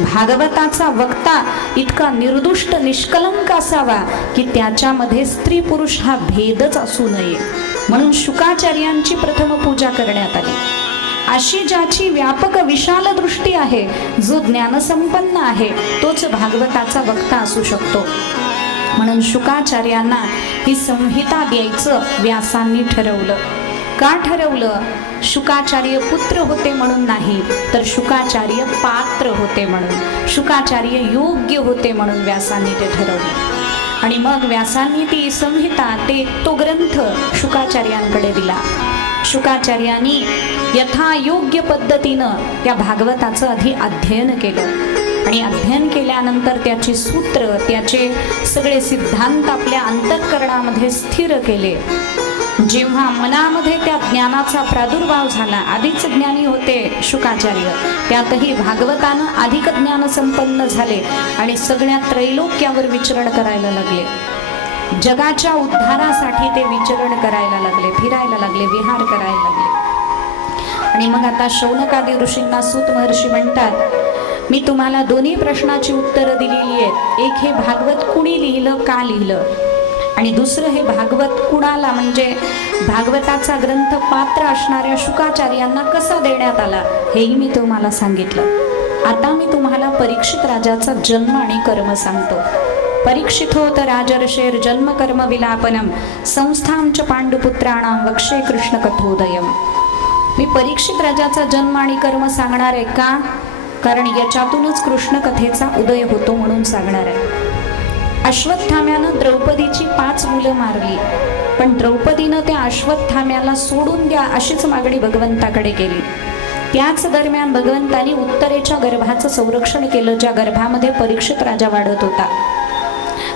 भागवताचा वक्ता इतका निर्दुष्ट निष्कलंक असावा की त्याच्यामध्ये स्त्री पुरुष हा भेदच असू नये म्हणून शुकाचार्यांची प्रथम पूजा करण्यात आली. अशी ज्याची व्यापक विशाल दृष्टी आहे, जो ज्ञानसंपन्न आहे, तोच भागवताचा वक्ता असू शकतो. म्हणून शुकाचार्यांना ही संहिता द्यायचं व्यासांनी ठरवलं. का ठरवलं? शुकाचार्य पुत्र होते म्हणून नाही, तर शुकाचार्य पात्र होते म्हणून, शुकाचार्य योग्य होते म्हणून व्यासांनी ते ठरवलं. आणि मग व्यासांनी ती संहिता, तो ग्रंथ शुकाचार्यांकडे दिला. शुकाचार्यांनी यथायोग्य पद्धतीनं त्या भागवताचं आधी अध्ययन केलं आणि अध्ययन केल्यानंतर त्याची सूत्र, त्याचे सगळे सिद्धांत आपल्या अंतःकरणामध्ये स्थिर केले. जेव्हा मनामध्ये त्या ज्ञानाचा प्रादुर्भाव झाला, आधीच ज्ञानी होते शुकाचार्य, त्यातही भागवतानं अधिक ज्ञान संपन्न झाले आणि सगळ्या त्रैलोक्यावर विचरण करायला लागले. जगाच्या उद्धारासाठी ते विचरण करायला लागले, फिरायला लागले, विहार करायला लागले. आणि मग आता शौनकादी ऋषींना सूत महर्षी म्हणतात, मी तुम्हाला दोन्ही प्रश्नाची उत्तरं दिलेली आहेत. एक हे भागवत कुणी लिहिलं, का लिहिलं, आणि दुसरं हे भागवत कुणाला म्हणजे भागवताचा ग्रंथ पात्र असणाऱ्या शुकाचार्यांना कसा देण्यात आला हेही मी तुम्हाला सांगितलं. आता मी तुम्हाला परीक्षित राजाचा जन्म आणि कर्म सांगतो. परीक्षितोत राजर्षेर जन्म कर्म विलापनम संस्थांच पांडुपुत्राणाम वक्षे कृष्ण कथोदयम. मी परीक्षित राजाचा जन्म आणि कर्म सांगणार आहे. का? कारण याच्यातूनच कृष्ण कथेचा उदय होतो म्हणून सांगणार आहे. अश्वत्थाम्यानं द्रौपदीची 5 मुलं मारली पण द्रौपदीनं त्या अश्वत्थाम्याला सोडून द्या अशीच मागणी भगवंताकडे केली. त्याच दरम्यान भगवंतानी उत्तरेच्या गर्भाचं संरक्षण केलं, ज्या गर्भामध्ये परीक्षित राजा वाढत होता.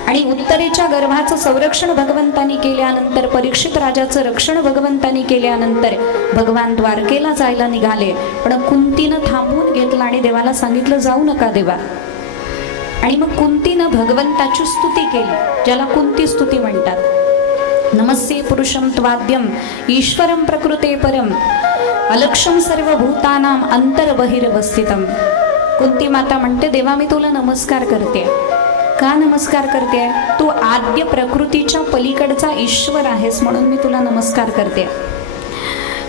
आणि उत्तरेच्या गर्भाचं संरक्षण भगवंतानी केल्यानंतर, परीक्षित राजाचं रक्षण भगवंतानी केल्यानंतर भगवान द्वारकेला जायला निघाले. पण कुंतीनं थांबवून घेतलं आणि देवाला सांगितलं, जाऊ नका देवा. आणि मग कुंतीनं भगवंताची स्तुती केली, ज्याला कुंती स्तुती म्हणतात. नमस्ये पुरुषं त्वाद्यम ईश्वरं प्रकृते परम अलक्षम सर्वभूतानां अंतर्बहिर्वस्थितम. कुंती माता म्हणते, देवा मी तुला नमस्कार करते. का नमस्कार करते? तू आद्य प्रकृतीच्या पलीकडचा ईश्वर आहेस म्हणून मी तुला नमस्कार करते.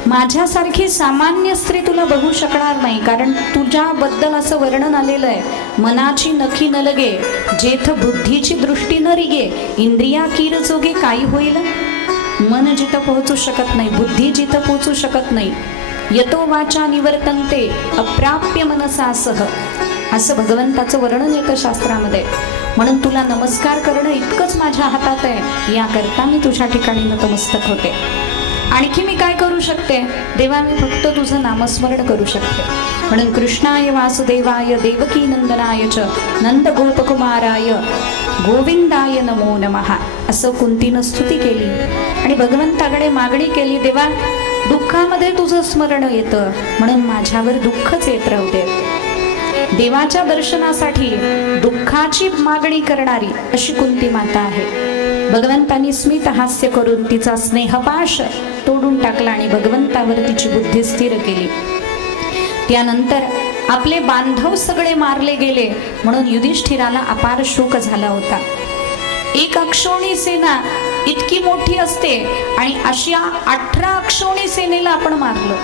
माझ्यासारखी सामान्य स्त्री तुला बघू शकणार नाही, कारण तुझ्याबद्दल असं वर्णन आलेलं आहे, मनाची नखी न लगे जेथ बुद्धीची दृष्टी न रिगे इंद्रिया कीर जोगे काही होईल. मन जिथं पोहोचू शकत नाही, बुद्धी जिथं पोहोचू शकत नाही, यतो वाचा निवर्तन्ते अप्राप्य मनसासह, असं भगवंताचं वर्णन येतं शास्त्रामध्ये. म्हणून तुला नमस्कार करणं इतकंच माझ्या हातात आहे, याकरता मी तुझ्या ठिकाणी नतमस्तक होते. आणखी मी काय करू शकते? देवा मी फक्त तुझं नामस्मरण करू शकते. म्हणून कृष्णाय वासुदेवाय देवकी नंदनाय च नंद गोपकुमाराय गोविंदाय नमो नमः असं कुंतीनं स्तुती केली आणि भगवंताकडे मागणी केली, देवा दुःखामध्ये तुझं स्मरण येतं म्हणून माझ्यावर दुःखच येत राहू दे. देवाच्या दर्शनासाठी दुःखाची मागणी करणारी अशी कुंती माता आहे. भगवंतांनी स्मित हास्य करून तिचा स्नेहपाश तोडून टाकला आणि भगवंतावर तिची बुद्धी स्थिर केली. त्यानंतर आपले बांधव सगळे मारले गेले म्हणून युधिष्ठिराला अपार शोक झाला होता. एक अक्षौणी सेना इतकी मोठी असते आणि अशा 18 अक्षौणी सेनेला आपण मारलं.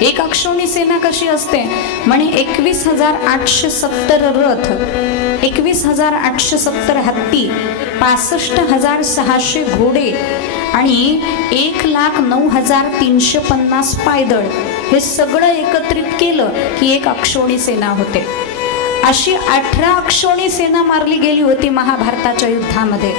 एक अक्षौणी सेना कशी असते म्हणे 21,870 रथ, 21,870 हत्ती, 65,600 घोडे आणि 1,09,350 पायदळ, हे सगळं एकत्रित केलं की एक अक्षौणी सेना होते. अशी 18 अक्षौणी सेना मारली गेली होती महाभारताच्या युद्धामध्ये.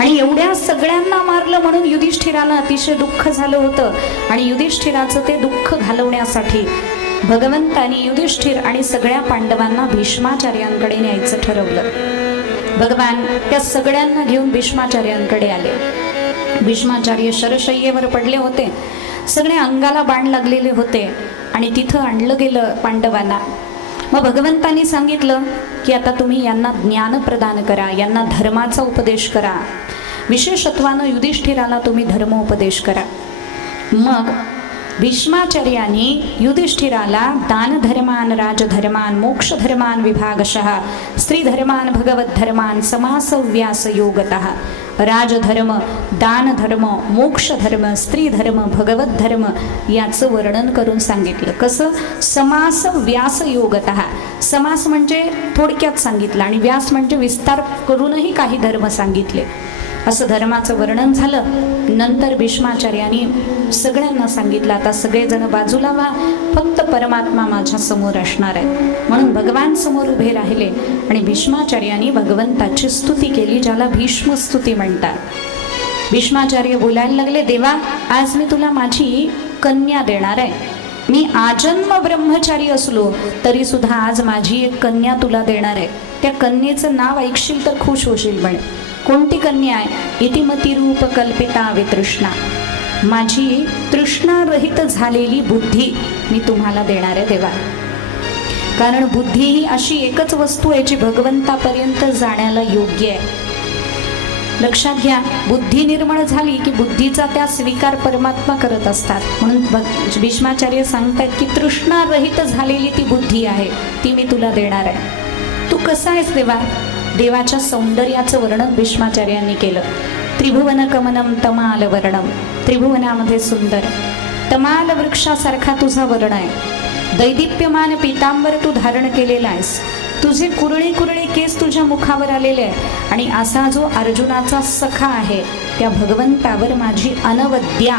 आणि एवढ्या सगळ्यांना मारलं म्हणून युधिष्ठिराला अतिशय दुःख झालं होतं. आणि युधिष्ठिराचं ते दुःख घालवण्यासाठी भगवंतानी युधिष्ठिर आणि सगळ्या पांडवांना भीष्माचार्यांकडे न्यायचं ठरवलं. भगवान त्या सगळ्यांना घेऊन भीष्माचार्यांकडे आले. भीष्माचार्य शरशय्येवर पडले होते, सगळे अंगाला बाण लागलेले होते आणि तिथं आणलं गेलं पांडवांना. मग भगवंतांनी सांगितलं की आता तुम्ही यांना ज्ञान प्रदान करा, यांना धर्माचा उपदेश करा, विशेषत्वानं युधिष्ठिराला तुम्ही धर्मोपदेश करा. मग भीष्माचार्यांनी युधिष्ठिराला दानधर्मान राजधर्मान मोक्षधर्मान विभागशः स्त्रीधर्मान भगवद्धर्मान समासव्यास योगतः, राजधर्म दानधर्म मोक्षधर्म स्त्रीधर्म भगवद्धर्म याचं वर्णन करून सांगितलं. कसं? समास व्यास योगतः. समास म्हणजे थोडक्यात सांगितलं आणि व्यास म्हणजे विस्तार करूनही काही धर्म सांगितले. असं धर्माचं वर्णन झालं. नंतर भीष्माचार्यांनी सगळ्यांना सांगितलं, आता सगळेजण बाजूला व्हा, फक्त परमात्मा माझ्या समोर असणार आहे. म्हणून भगवान समोर उभे राहिले आणि भीष्माचार्यांनी भगवंताची स्तुती केली, ज्याला भीष्म स्तुती म्हणतात. भीष्माचार्य बोलायला लागले, देवा आज मी तुला माझी कन्या देणार आहे. मी आजन्म ब्रह्मचारी असलो तरी सुद्धा आज माझी एक कन्या तुला देणार आहे. त्या कन्येचं नाव ऐकशील तर खुश होशील. म्हणे कोणती कन्या आहे? इतिमती रूप कल्पिता वितृष्णा. माझी तृष्णारहित झालेली बुद्धी मी तुम्हाला देणार आहे देवा. कारण बुद्धी ही अशी एकच वस्तू आहे जी भगवंतापर्यंत जाण्याला योग्य आहे. लक्षात घ्या, बुद्धी निर्मळ झाली की बुद्धीचा त्या स्वीकार परमात्मा करत असतात. म्हणून भीष्माचार्य सांगतात की तृष्णारहित झालेली ती बुद्धी आहे, ती मी तुला देणार आहे. तू कसा आहेस देवा? देवाच्या सौंदर्याचं वर्णन भीष्माचार्यांनी केलं. त्रिभुवन कमनम तमाल वर्णम, त्रिभुवनामध्ये सुंदर तमाल वृक्षासारखा तुझा वर्ण आहे. दैदिप्यमान पीतांबर तू धारण केलेला आहेस. तुझे कुरळे कुरळे केस तुझ्या मुखावर आलेले आहे. आणि असा जो अर्जुनाचा सखा आहे त्या भगवंतावर माझी अनवद्या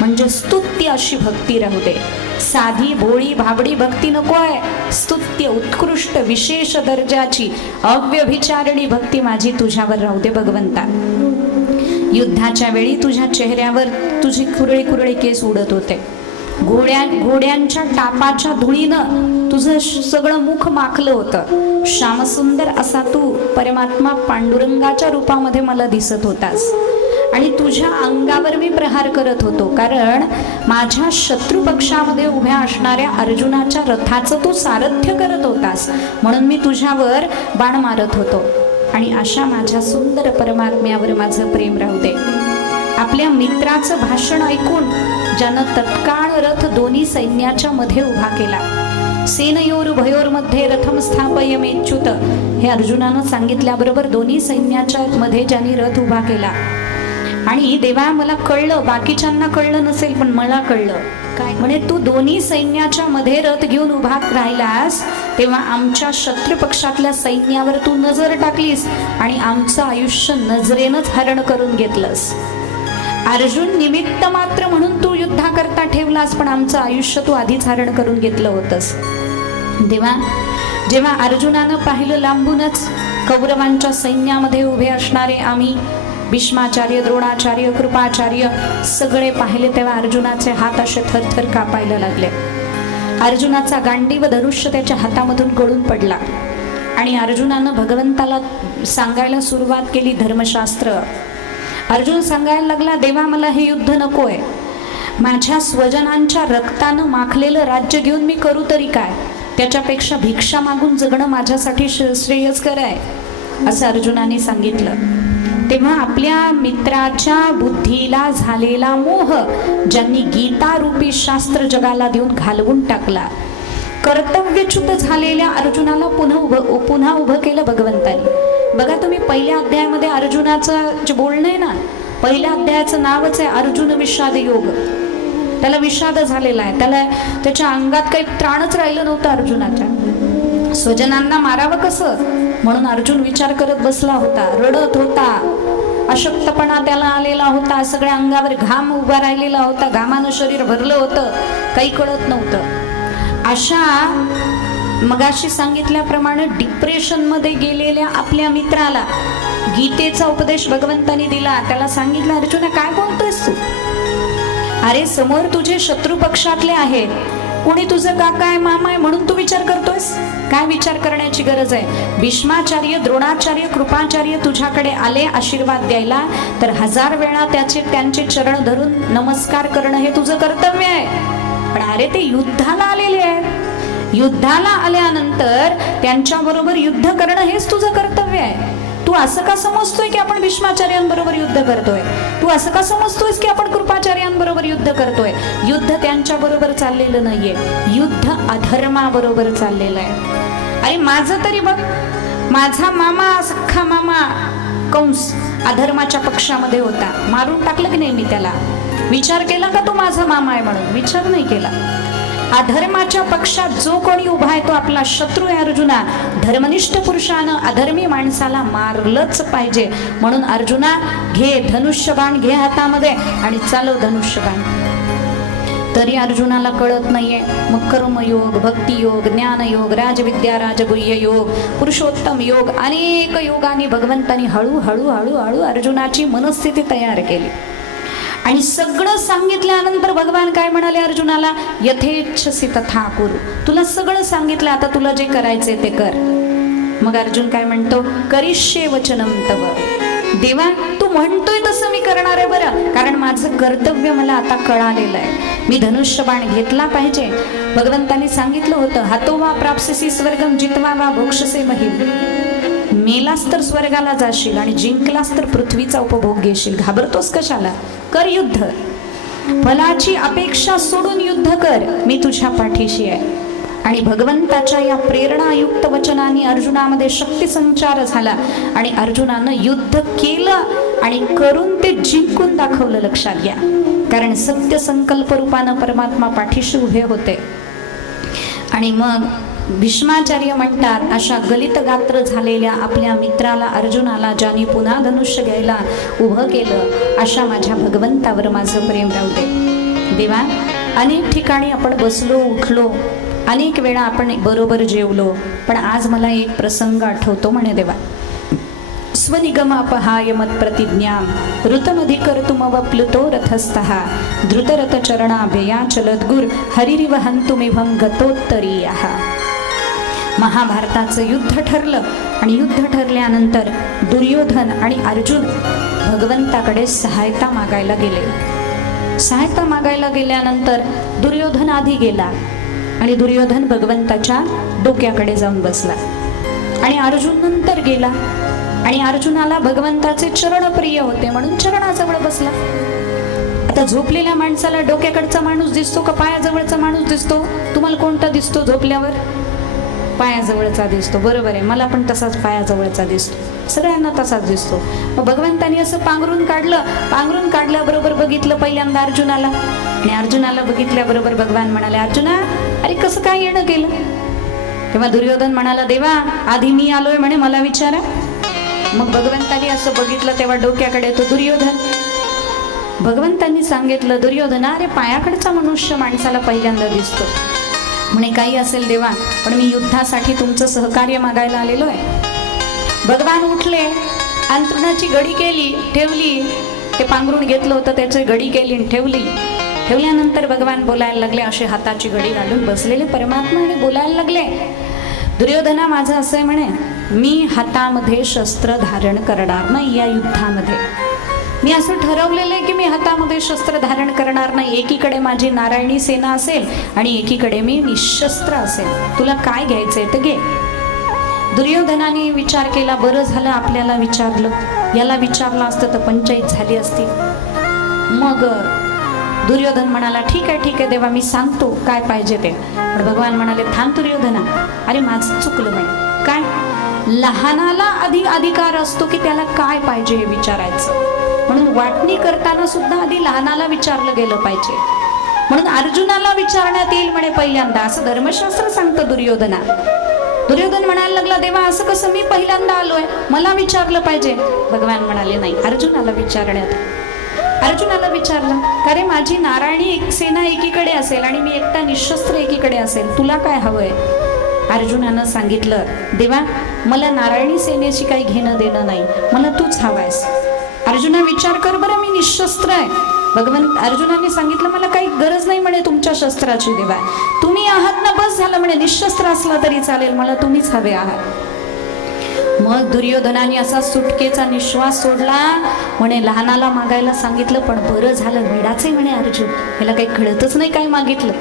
म्हणजे स्तुत्य अशी भक्ती राहू दे. साधी भोळी भाबडी भक्ती नको आहे. स्तुत्य उत्कृष्ट विशेष दर्जाची अव्यभिचारिणी भक्ती माझी तुझ्यावर राहू दे भगवंता. युद्धाच्या वेळी तुझ्या चेहऱ्यावर तुझे कुरळे कुरळे केस उडत होते. घोड्यांच्या टापाच्या धुळीनं तुझं सगळं मुख माखलं होतं. श्यामसुंदर असा तू परमात्मा पांडुरंगाच्या रूपामध्ये मला दिसत होतास आणि तुझ्या अंगावर मी प्रहार करत होतो, कारण माझ्या शत्रू पक्षामध्ये उभ्या असणाऱ्या अर्जुनाच्या रथाचं तू सारथ्य करत होतास, म्हणून मी तुझ्यावर बाण मारत होतो. आणि अशा माझ्या सुंदर परमात्म्यावर माझं प्रेम राहू दे. आपल्या मित्राचं भाषण ऐकून ज्यानं तत्काळ रथ दोन्ही सैन्याच्या मध्ये उभा केला. सेनयोर भयोर मध्ये रथम स्थापयमेच्युत हे अर्जुनानं सांगितल्याबरोबर दोन्ही सैन्याच्या मध्ये ज्यांनी रथ उभा केला. आणि देवा मला कळलं, बाकीच्यांना कळलं नसेल पण मला कळलं काय, म्हणे तू दोन्ही सैन्याच्या मध्ये रथ घेऊन उभा राहिलास तेव्हा आमच्या शत्रू पक्षातल्या सैन्यावर तू नजर टाकलीस आणि आमचं आयुष्य नजरेनंच हरण करून घेतलंस. अर्जुन निमित्त मात्र म्हणून तू युद्धाकरता ठेवलास, पण आमचं आयुष्य तू आधीच हरण करून घेतलं होतंस. देवा, जेव्हा अर्जुनानं पाहिलं लांबूनच कौरवांच्या सैन्यामध्ये उभे असणारे आम्ही भीष्माचार्य, द्रोणाचार्य, कृपाचार्य सगळे पाहिले, तेव्हा अर्जुनाचे हात असे थरथर कापायला लागले. अर्जुनाचा गांडीव धनुष्य त्याच्या हातामधून गळून पडला आणि अर्जुनानं भगवंताला सांगायला सुरुवात केली धर्मशास्त्र. अर्जुन सांगायला लागला, देवा मला हे युद्ध नकोय, माझ्या स्वजनांच्या रक्तानं माखलेलं राज्य घेऊन मी करू तरी काय, त्याच्यापेक्षा भिक्षा मागून जगणं माझ्यासाठी श्रेयस्कर आहे असं अर्जुनाने सांगितलं. तेव्हा आपल्या मित्राच्या बुद्धीला झालेला मोह ज्यांनी गीता रूपी शास्त्र जगाला देऊन घालवून टाकला, कर्तव्यच्युत झालेल्या अर्जुनाला पुन्हा उभं केलं भगवंतानी. बघा तुम्ही पहिल्या अध्यायामध्ये अर्जुनाचं जे बोलणं आहे ना, पहिल्या अध्यायाचं नावच आहे अर्जुन विषाद योग. त्याला विषाद झालेला आहे, त्याच्या अंगात काही त्राणच राहिलं नव्हतं अर्जुनाच्या. स्वजनांना मारावं कसं म्हणून अर्जुन विचार करत बसला होता, रडत होता, अशक्तपणा त्याला आलेला होता, सगळ्या अंगावर घाम उभा राहिलेला होता, घामानं शरीर भरलं होतं, काही कळत नव्हतं. अशा मगाशी सांगितल्याप्रमाणे डिप्रेशन मध्ये गेलेल्या आपल्या मित्राला गीतेचा उपदेश भगवंतानी दिला. त्याला सांगितलं, अर्जुना काय बोलतोयस तू? अरे समोर तुझे शत्रू पक्षातले आहेत, कोणी तुझं काका आहे, मामा आहे म्हणून तू विचार करतोयस? काय विचार करण्याची गरज आहे? भीष्माचार्य, द्रोणाचार्य, कृपाचार्य तुझ्याकडे आले आशीर्वाद द्यायला, तर 1000 वेळा त्यांचे चरण धरून नमस्कार करणं हे तुझं कर्तव्य आहे. पण अरे ते युद्धाला आलेले आहेत, युद्धाला आल्यानंतर त्यांच्याबरोबर युद्ध करणं हेच तुझं कर्तव्य आहे. तू असं का समजतोय की आपण भीष्माचार्यांबरोबर युद्ध करतोय? तू असं का समजतोयस की आपण कृपाचार्यांबरोबर युद्ध करतोय? युद्ध त्यांच्या बरोबर चाललेलं नाहीये, युद्ध अधर्माबरोबर चाललेलं आहे. अरे माझं तरी बघ, माझा मामा, सख्खा मामा कंस अधर्माच्या पक्षामध्ये होता, मारून टाकलं की नाही मी त्याला? विचार केला का तो माझा मामा आहे म्हणून? विचार नाही केला. अधर्माच्या पक्षात जो कोणी उभा आहे तो आपला शत्रू आहे. अर्जुना, धर्मनिष्ठ पुरुषानं अधर्मी माणसाला मारलंच पाहिजे. म्हणून अर्जुना, घे धनुष्यबाण, घे हातामध्ये आणि चालव धनुष्यबाण. तरी अर्जुनाला कळत नाहीये. मग कर्मयोग, भक्तियोग, ज्ञानयोग, राजविद्या, राजगुह्य योग, पुरुषोत्तम योग, अनेक योगाने भगवंतानी हळूहळू हळूहळू अर्जुनाची मनस्थिती तयार केली. आणि सगळं सांगितल्यानंतर भगवान काय म्हणाले अर्जुनाला, यथेच्छसी तथा कुरु. तुला सगळं सांगितलं, आता तुला जे करायचंय ते कर. मग अर्जुन काय म्हणतो, करिष्ये वचनम तव. देवा तू म्हणतोय तसं मी करणार आहे बरं, कारण माझं कर्तव्य मला आता कळालेलं आहे. मी धनुष्यबाण घेतला पाहिजे. भगवंताने सांगितलं होतं, हातो वा प्राप्स्यसि स्वर्गम जित्वा वा भोक्षसे महिम. मेलास तर स्वर्गाला जाशील आणि जिंकलास तर पृथ्वीचा उपभोग घेशील. घाबरतोस कशाला? कर युद्ध. फलाची अपेक्षा सोडून युद्ध कर, मी तुझ्या पाठीशी आहे. आणि भगवंताच्या या प्रेरणायुक्त वचनाने अर्जुनामध्ये शक्ती संचार झाला आणि अर्जुनानं युद्ध केलं आणि करून ते जिंकून दाखवलं. लक्षात घ्या, कारण सत्य संकल्प रूपानं परमात्मा पाठीशी उभे होते. आणि मग भीष्माचार्य म्हणतात, अशा गलित गात्र झालेल्या आपल्या मित्राला अर्जुनाला ज्याने पुन्हा धनुष्य घ्यायला उभं केलं, अशा माझ्या भगवंतावर माझं प्रेम राहू दे. देवा, अनेक ठिकाणी आपण बसलो, उठलो, अनेक वेळा आपण बरोबर जेवलो, पण आज मला एक प्रसंग आठवतो. म्हणे देवा, स्वनिगमापहाय मत्प्रतिज्ञां ऋतमधिकर्तुमवप्लुतो रथस्थः धृतरथचरणाभ्यया चलद्गुर हरिरिव हन्तुमिभं गतोत्तरीयः. महाभारताचं युद्ध ठरलं आणि युद्ध ठरल्यानंतर दुर्योधन आणि अर्जुन भगवंताकडे सहायता मागायला गेले. सहायता मागायला गेल्यानंतर दुर्योधन आधी गेला आणि दुर्योधन भगवंताच्या डोक्याकडे जाऊन बसला आणि अर्जुन नंतर गेला आणि अर्जुनाला भगवंताचे चरण प्रिय होते म्हणून चरणाजवळ बसला. आता झोपलेल्या माणसाला डोक्याकडचा माणूस दिसतो का पायाजवळचा माणूस दिसतो? तुम्हाला कोणता दिसतो झोपल्यावर? पायाजवळचा दिसतो. बरोबर आहे, मला पण तसाच पायाजवळचा दिसतो, सगळ्यांना तसाच दिसतो. मग भगवंतानी असं पांघरून काढल्याबरोबर बघितलं पहिल्यांदा अर्जुनाला आणि अर्जुनाला बघितल्याबरोबर भगवान म्हणाले, अर्जुना अरे कसं काय येणं केलं? तेव्हा दुर्योधन म्हणाला, देवा आधी मी आलोय म्हणे, मला विचारा. मग भगवंतानी असं बघितलं तेव्हा डोक्याकडे तो दुर्योधन. भगवंतांनी सांगितलं, दुर्योधना अरे पायाकडचा मनुष्य माणसाला पहिल्यांदा दिसतो म्हणे. काही असेल देवा, पण मी युद्धासाठी तुमचं सहकार्य मागायला आलेलो आहे. भगवान उठले, अंथरुणाची घडी केली, ठेवली, ते पांघरून घेतलं होतं त्याची घडी केली आणि ठेवली. ठेवल्यानंतर भगवान बोलायला लागले, अशी हाताची घडी घालून बसलेले परमात्मा आणि बोलायला लागले, दुर्योधना माझं असं आहे म्हणे, मी हातामध्ये शस्त्र धारण करणार नाही या युद्धामध्ये. मी असं ठरवलेलं आहे की मी हातामध्ये शस्त्र धारण करणार नाही. एकीकडे माझी नारायणी सेना असेल आणि एकीकडे मी निशस्त्र असेल. तुला काय घ्यायचंय तर घे. दुर्योधनाने विचार केला, बरं झालं आपल्याला विचारलं, याला विचारलं असतं तर पंचायत झाली असती. मग दुर्योधन म्हणाला, ठीक आहे देवा, मी सांगतो काय पाहिजे ते. पण भगवान म्हणाले, थांब दुर्योधना, अरे माझं चुकलं म्हणे. काय? लहानाला अधिकार असतो की त्याला काय पाहिजे हे विचारायचं. म्हणून वाटणी करताना सुद्धा आधी लहानाला विचारलं गेलं पाहिजे. म्हणून अर्जुनाला विचारण्यात येईल म्हणे पहिल्यांदा, असं धर्मशास्त्र सांगतं दुर्योधना. दुर्योधन म्हणायला लागला, देवा असं कसं, मी पहिल्यांदा आलोय, मला विचारलं पाहिजे. भगवान म्हणाले, नाही, अर्जुनाला विचारण्यात. अर्जुनाला विचारलं, का रे माझी नारायणी एक सेना एकीकडे असेल आणि मी एकटा निशस्त्र एकीकडे असेल, तुला काय हवंय? अर्जुनानं सांगितलं, देवा मला नारायणी सेनेशी काही घेणं देणं नाही, मला तूच हवायस. अर्जुना विचार कर बरं, मी निशस्त्र आहे. भगवंत अर्जुनाने सांगितलं, मला काही गरज नाही म्हणे तुमच्या शस्त्राची देवा, तुम्ही आहात ना, बस झालं म्हणे, निशस्त्र असला तरी चालेल, मला तुम्हीच हवे आहात. मग दुर्योधनाने असा सुटकेचा निश्वास सोडला, म्हणे लहानाला मागायला सांगितलं, पण बरं झालं, वेडाचे म्हणे अर्जुन, याला काही कळतच नाही काय मागितलं.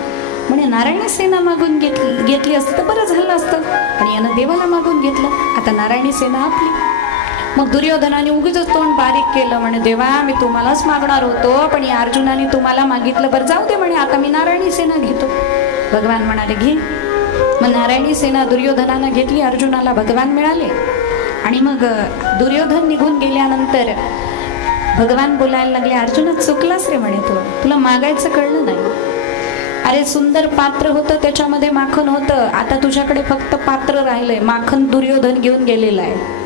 म्हणे नारायणी सेना मागून घेतली असतं तर बरं झालं असतं, आणि यानं देवाला मागून घेतलं, आता नारायणी सेना आपली. मग दुर्योधनाने उगीच तोंड बारीक केलं, म्हणे देवा मी तुम्हालाच मागणार होतो, पण या अर्जुनाने तुम्हाला मागितलं, बरं जाऊ दे म्हणे, आता मी नारायणी सेना घेतो. भगवान म्हणाले, घे. मग नारायणी सेना दुर्योधनानं घेतली, अर्जुनाला भगवान मिळाले. आणि मग दुर्योधन निघून गेल्यानंतर भगवान बोलायला लागले, अर्जुना चुकलास रे म्हणे, तुला मागायचं कळलं नाही. अरे सुंदर पात्र होतं, त्याच्यामध्ये माखन होतं, आता तुझ्याकडे फक्त पात्र राहिलंय, माखन दुर्योधन घेऊन गेलेला आहे.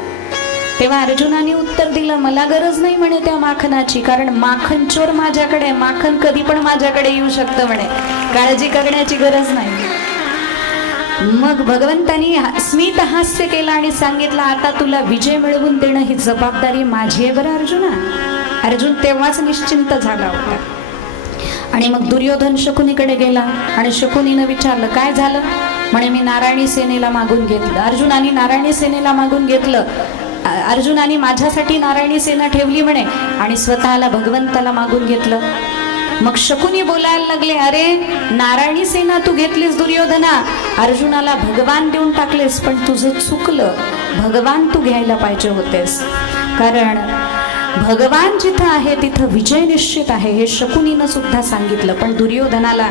तेव्हा अर्जुनाने उत्तर दिलं, मला गरज नाही म्हणे त्या माखनाची, कारण माखन चोर माझ्याकडे, माखन कधी पण माझ्याकडे येऊ शकतं म्हणे, काळजी करण्याची गरज नाही. मग भगवंतानी स्मित हास्य केलं आणि सांगितलं, आता तुला विजय मिळवून देणं ही जबाबदारी माझी आहे बरं अर्जुना. अर्जुन तेव्हाच निश्चिंत झाला होता. आणि मग दुर्योधन शकुनीकडे गेला आणि शकुनीनं विचारलं, काय झालं? म्हणे मी नारायणी सेनेला मागून घेतलं. अर्जुनाने नारायणी सेनेला मागून घेतलं. अर्जुनाने माझ्यासाठी नारायणी सेना ठेवली म्हणे आणि स्वतःला भगवंताला मागून घेतलं. मग शकुनी बोलायला लागले, अरे नारायणी सेना तू घेतलीस दुर्योधना, अर्जुनाला भगवान देऊन टाकलेस, पण तुझं चुकलं, भगवान तू घ्यायला पाहिजे होतेस, कारण भगवान जिथं आहे तिथं विजय निश्चित आहे, हे शकुनीनं सुद्धा सांगितलं. पण दुर्योधनाला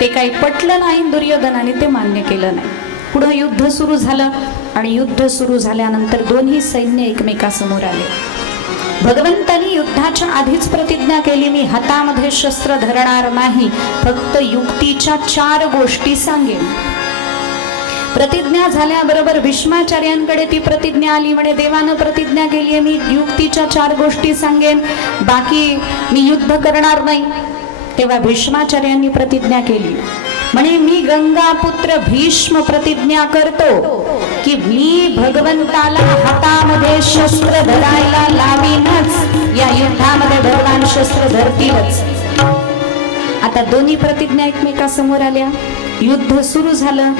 ते काही पटलं नाही, दुर्योधनाने ते मान्य केलं नाही. पुढं युद्ध सुरू झालं आणि युद्ध सुरू झाल्यानंतर दोन्ही सैन्य एकमेकासमोर आले. भगवंतांनी युद्धाच्या आधीच प्रतिज्ञा केली, मी हातामध्ये शस्त्र धरणार नाही, फक्त युक्तीच्या 4 गोष्टी सांगेन. प्रतिज्ञा झाल्याबरोबर भीष्माचार्यांकडे ती प्रतिज्ञा आली, म्हणे देवानं प्रतिज्ञा केली आहे, मी युक्तीच्या 4 गोष्टी सांगेन, बाकी मी युद्ध करणार नाही. तेव्हा भीष्माचार्यांनी प्रतिज्ञा केली, म्हणे मी गंगापुत्र भीष्म प्रतिज्ञा करतो की मी भगवंताला हातामध्ये शस्त्र धरायला लावीनच, या युद्धामध्ये भगवान शस्त्र धरतीलच. आता दोन्ही प्रतिज्ञा एकमेकासमोर आल्या. युद्ध सुरू झालं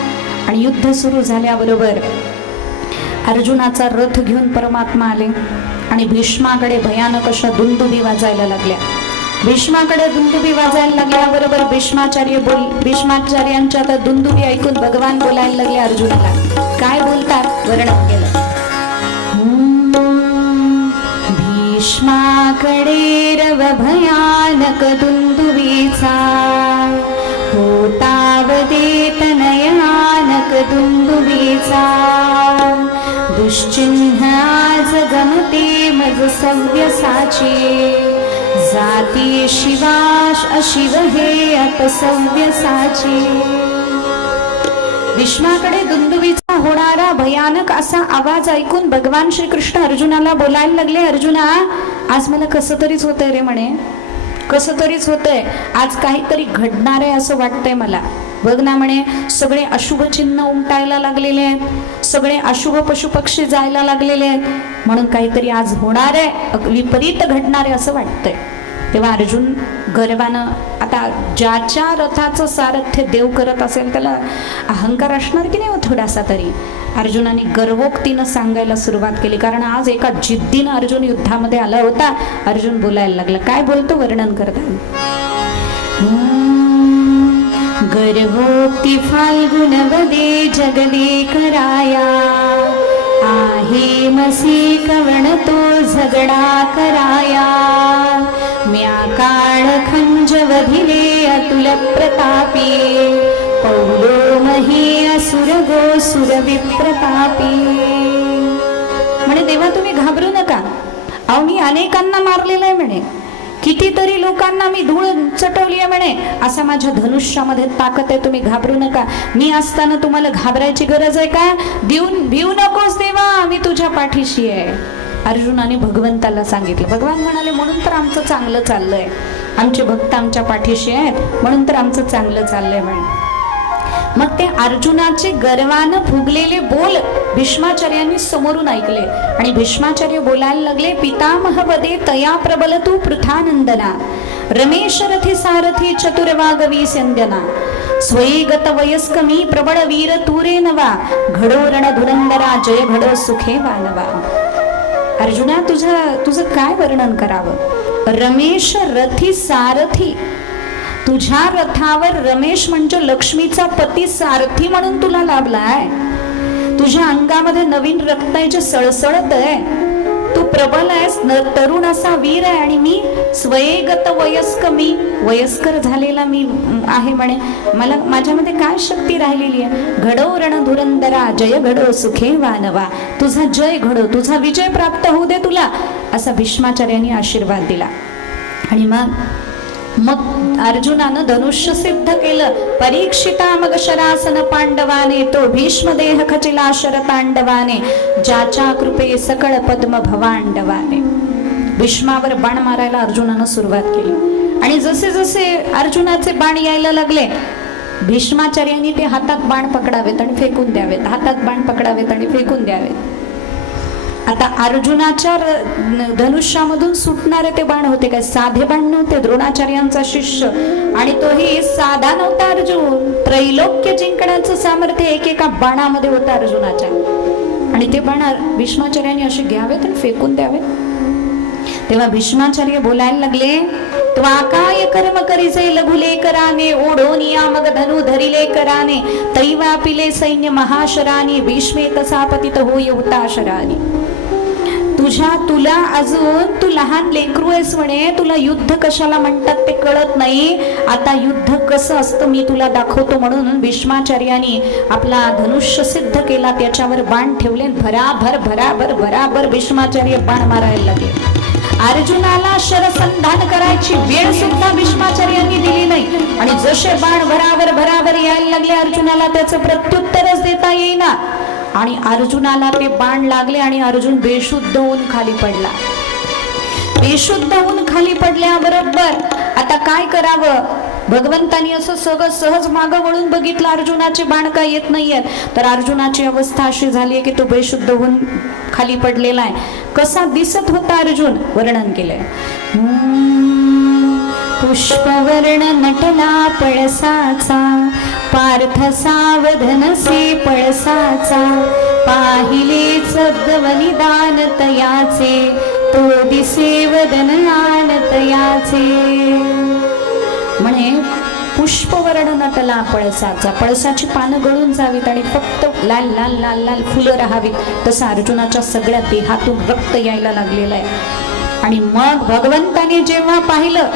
आणि युद्ध सुरू झाल्याबरोबर अर्जुनाचा रथ घेऊन परमात्मा आले आणि भीष्माकडे भयानक अशा दुंदुभी वाजायला लागल्या. भीष्माकडे दुंदुभी वाजायला लागल्याबरोबर भीष्माचार्यांच्या त्या दुंदुभी ऐकून भगवान बोलायला लागले अर्जुनाला. काय बोलतात वर्णन केलं. भीष्माकडे रव भयानक दुंदुभीचा, होतावदेत नयानक दुंदुभीचा, दुश्चिन्ह आज गमते मज सव्यसाची, जाती शिवाश अशिव हे अपसव्यसाची. भीष्माकडे दुंदुभीचा होणारा भयानक असा आवाज ऐकून भगवान श्रीकृष्ण अर्जुनाला बोलायला लागले. अर्जुना, आज मला कसं तरीच होतंय रे म्हणे, कसं तरीच होतंय, आज काहीतरी घडणार आहे असं वाटतंय मला. बघ ना म्हणे, सगळे अशुभ चिन्ह उमटायला लागलेले आहेत, सगळे अशुभ पशुपक्षी जायला लागलेले आहेत, म्हणून काहीतरी आज होणार आहे, विपरीत घडणार आहे असं वाटतंय. तेव्हा अर्जुन गर्वानं, आता ज्याच्या रथाचं सारथ्य देव करत असेल त्याला अहंकार असणार की नाही हो थोडासा तरी. अर्जुनाने गर्वोक्तीनं सांगायला सुरुवात केली, कारण आज एका जिद्दीनं अर्जुन युद्धामध्ये आला होता. अर्जुन बोलायला लागला. काय बोलतो वर्णन करता. गर्वोक्ती फाल्गुन वदे जगदे कराया, आहे मसी कवण तो झगडा कराया, म्या काळ खंज वधिले अतुल प्रतापी, पौलो मही असुर गो सुर विप्रतापी. म्हणे देवा तुम्ही घाबरू नका, अहो मी अनेकांना मारलेलं आहे म्हणे, कितीतरी लोकांना मी धूळ चटवली आहे म्हणे, असा माझ्या धनुष्यामध्ये ताकद आहे, तुम्ही घाबरू नका. मी असताना तुम्हाला घाबरायची गरज आहे का? भिवू नकोस देवा, मी तुझ्या पाठीशी आहे. अर्जुनाने भगवंताला सांगितलं. भगवान म्हणाले, म्हणून तर आमचं चांगलं चाललंय, आमचे भक्त आमच्या पाठीशी आहेत, म्हणून तर आमचं चांगलं चाललंय म्हणे. मग ते अर्जुनाचे गर्वानं फुगलेले बोल भीष्माचार्यांनी समोरून ऐकले आणि भीष्माचार्य बोलायला लागले. पितामह वदे तया प्रबल तू पृथानंदना, रमेश रथी सारथी चतुर्वागवी संजना, स्वयगत वयस्क मी प्रबळ वीर तुरे नवा, घडो रण धुरंदरा जय घडो सुखे वानवा. अर्जुना, तुझं काय वर्णन करावं. रमेश रथी सारथी, तुझ्या रथावर रमेश म्हणजे लक्ष्मीचा पती सारथी म्हणून तुला लाभलाय. तुझ्या अंगामध्ये नवीन रक्त आहे जे सळसळत आहे, तू प्रबल आहेस, तरुण असा वीर आहे, आणि मी स्वयगत वयस्क, मी वयस्कर झालेला मी आहे म्हणे, मला माझ्यामध्ये काय शक्ती राहिलेली आहे. घडो रण धुरंदरा जय घडो सुखे वानवा, तुझा जय घडो, तुझा विजय प्राप्त होऊ दे तुला, असा भीष्माचार्यांनी आशीर्वाद दिला. आणि मग अर्जुनानं धनुष्य सिद्ध केलं. परीक्षिता मग शरासन पांडवाने, तो भीष्म देह खचिला शरतांडवाने, ज्याच्या कृपे सकळ पद्म भवांडवाने. भीष्मावर बाण मारायला अर्जुनानं सुरुवात केली आणि जसे जसे अर्जुनाचे बाण यायला लागले, भीष्माचार्यांनी ते हातात बाण पकडावेत आणि फेकून द्यावेत, हातात बाण पकडावेत आणि फेकून द्यावेत. आता अर्जुनाच्या धनुष्यामधून सुटणारे ते बाण होते काय, साधे बाण नव्हते. द्रोणाचार्यांचा शिष्य, आणि तोही साधा नव्हता अर्जुन, त्रैलोक्य जिंकण्याचं सामर्थ्य एकेका बाणामध्ये होतं अर्जुनाच्या. आणि ते बाण भीष्माचार्यांनी असे घ्यावेत आणि फेकून द्यावेत. तेव्हा भीष्माचार्य बोलायला लागले. त्वाकाय कर्म करीजे लघुले कराने, ओढोनिया मग धनु धरिले कराने, तैवापिले सैन्य महाशराने, भीष्मे तसा पतित होय हुताशराने. तुला अजून तू लहान लेकरू आहेस म्हणे, तुला युद्ध कशाला म्हणतात ते कळत नाही. आता युद्ध कसं असतं मी तुला दाखवतो. म्हणून भीष्माचार्यांनी आपला धनुष्य सिद्ध केला, त्याच्यावर बाण ठेवले, भराभर भराभर भराभर भीष्माचार्य बाण मारायला लागले. अर्जुनाला शरसंधान करायची वेळ सुद्धा भीष्माचार्यांनी दिली नाही आणि जसे बाण भराभर भराभर यायला लागले अर्जुनाला, त्याचं प्रत्युत्तरच देता येईना आणि अर्जुनाला ते बाण लागले आणि अर्जुन बेशुद्ध होऊन खाली पडला. बेशुद्ध होऊन खाली पडल्याबरोबर आता काय करावं, भगवंतानी असं सहज मागं वळून बघितलं, अर्जुनाचे बाण काय येत नाहीयेत. तर अर्जुनाची अवस्था अशी झाली आहे की तो बेशुद्ध होऊन खाली पडलेला आहे. कसा दिसत होता अर्जुन, वर्णन केलंय. पुष्पवर्ण नटला पळसाचा, पार्थ सावधनसे पळसाचा, पाहिले सद्वनिदान तयाचे, तो दिसे वदनयान तयाचे. म्हणे पुष्पवर्ण नटला पळसाचा, पळसाची पानं गळून जावीत आणि फक्त लाल लाल लाल लाल फुलं राहावीत, तसं अर्जुनाच्या सगळ्या देहातून रक्त यायला लागलेलं आहे. आणि मग भगवंताने जेव्हा पाहिलं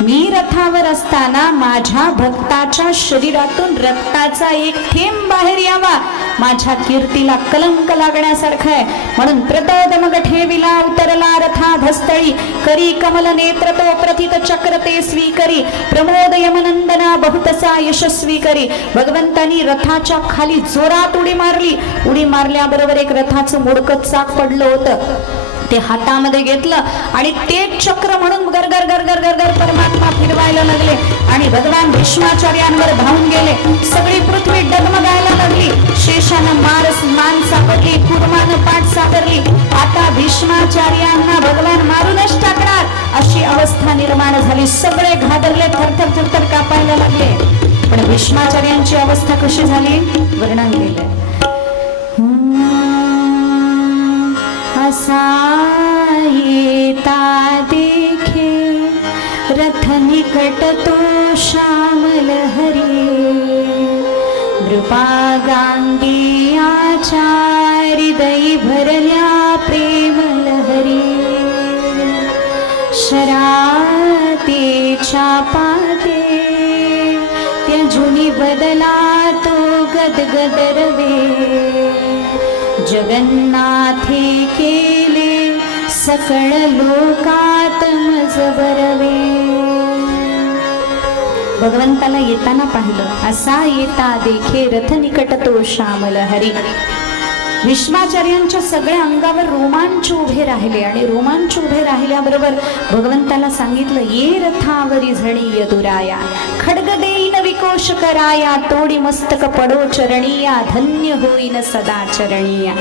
मी रथावर असताना माझ्या भक्ताच्या शरीरातून रक्ताचा एक थेंब बाहेर यावा, माझ्या कीर्तीला कलंक लागण्यासारखं आहे, म्हणून प्रतोदमग ठेविला उतरला रथाधस्तळी, करी कमल नेत्र तो प्रथित चक्र ते स्वीकरी, प्रमोद यमनंदना बहुतसा यशस्वी करी. भगवंतानी रथाच्या खाली जोरात उडी मारली. उडी मारल्याबरोबर एक रथाचं मोडकं चाक पडलं होतं, ते हातामध्ये घेतलं आणि ते चक्र म्हणून गरगर गरगर गरगर परमात्मा फिरवायला लागले आणि भगवान भीष्माचार्यांवर धावून गेले. सगळी पृथ्वी डगमगायला लागली. शेषानं मान सापडली, कुर्मानं पाठ सापडली. आता भीष्माचार्यांना भगवान मारूनच टाकणार अशी अवस्था निर्माण झाली. सगळे घाबरले, थरथर थरथर कापायला लागले. पण भीष्माचार्यांची अवस्था कशी झाली, वर्णन केलंय. येता देखे रथ निकट तो श्यामल हरी, नृपागांगी आचार्य भरल्या प्रेम लहरी, शरातेच्या पाते त्यजुनी बदला तो गदगद रवे, जगन्नाथे केले सकळ लोकात मज बरवे. भगवंताला येताना पाहिलं, असा येता देखे रथ निकट तो श्यामल हरी. भीष्माचार्यांच्या सगळ्या अंगावर रोमांच उभे राहिले आणि रोमांच उभे राहिल्याबरोबर भगवंताला सांगितलं, ये रथावरी झणी यदुराया, खड्ग देईन विकोश कराया, तोडी मस्तक पडो चरणीया, धन्य होईन सदा चरणीया.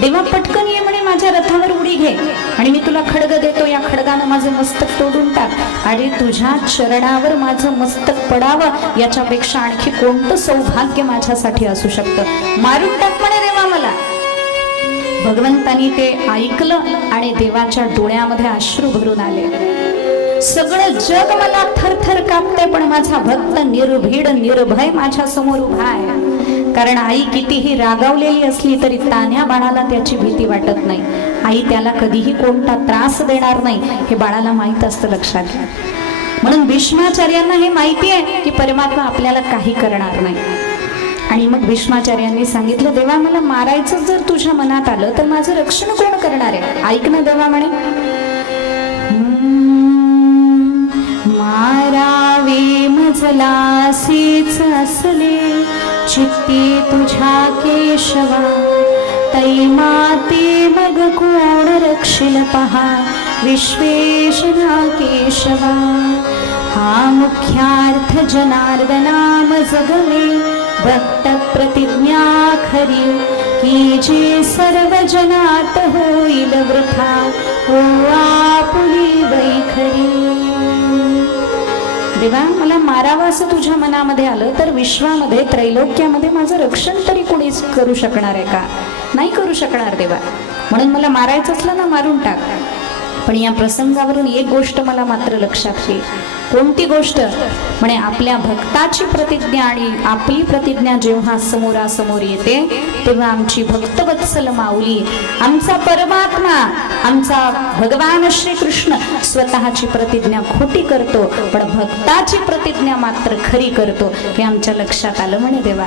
देवा पटकन ये म्हणे, माझ्या रथावर उडी घे आणि मी तुला खड्ग देतो, या खडगानं माझं मस्तक तोडून टाक. अरे तुझ्या चरणावर माझं मस्तक पडावं याच्यापेक्षा आणखी कोणतं सौभाग्य माझ्यासाठी असू शकतं, मारून टाक म्हणे देवा मला. भगवंतानी ते ऐकलं आणि देवाच्या डोळ्यामध्ये अश्रू भरून आले. सगळं जग मला थरथर कापते, पण माझा भक्त निर्भीड निर्भय माझ्या समोर उभा आहे. कारण आई कितीही रागावलेली असली तरी तान्ह्या बाळाला त्याची भीती वाटत नाही. आई त्याला कधीही कोणता त्रास देणार नाही हे बाळाला माहित असतं, लक्षात घ्या. म्हणून भीष्माचार्यांना हे माहिती आहे की परमात्मा आपल्याला काही करणार नाही. आणि मग भीष्माचार्यांनी सांगितलं, देवा मला मारायचं जर तुझ्या मनात आलं तर माझं रक्षण कोण करणार आहे. ऐक ना देवा म्हणे, मारावे मजलासीच असले चित्ती तुझ्या केशवा, तै माते मग कोण रक्षिल पहा विश्वेशना केशवा. हा मुख्यार्थ जनार्दनाम जगले भक्त प्रतिज्ञा खरी, की जे सर्व जनात होईल वृथा हो आपुली वैखरी. देवा मला मारावं असं तुझ्या मनामध्ये आलं तर विश्वामध्ये त्रैलोक्यामध्ये माझं रक्षण तरी कोणीच करू शकणार आहे का, नाही करू शकणार देवा. म्हणून मला मारायचं असलं ना मारून टाक. पण या प्रसंगावरून एक गोष्ट मला मात्र लक्षात येईल. कोणती गोष्ट म्हणे, आपल्या भक्ताची प्रतिज्ञा आणि आपली प्रतिज्ञा जेव्हा समोरासमोर येते तेव्हा आमची भक्तवत्सल माऊली, आमचा परमात्मा, आमचा भगवान श्री कृष्ण स्वतःची प्रतिज्ञा खोटी करतो पण भक्ताची प्रतिज्ञा मात्र खरी करतो, हे आमच्या लक्षात आलं म्हणे देवा.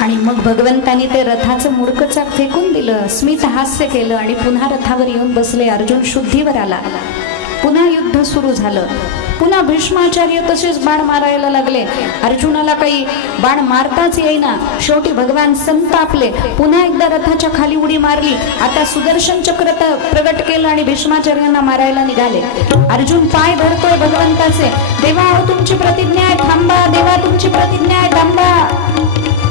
आणि मग भगवंतानी ते रथाचं मुडकं चाक फेकून दिलं, स्मित हास्य केलं आणि पुन्हा रथावर येऊन बसले. अर्जुन शुद्धीवर आला. पुन्हा युद्ध सुरू झालं. पुन्हा भीष्माचार्य तसेच बाण मारायला लागले. अर्जुनाला काही बाण मारताच येईना. शेवटी भगवान संतापले. पुन्हा एकदा रथाच्या खाली उडी मारली. आता सुदर्शन चक्र प्रगट केलं आणि भीष्माचार्यांना मारायला निघाले. अर्जुन पाय धरतोय भगवंताचे. देवा अहो तुमची प्रतिज्ञा आहे, थांबा. देवा तुमची प्रतिज्ञा आहे, थांबा.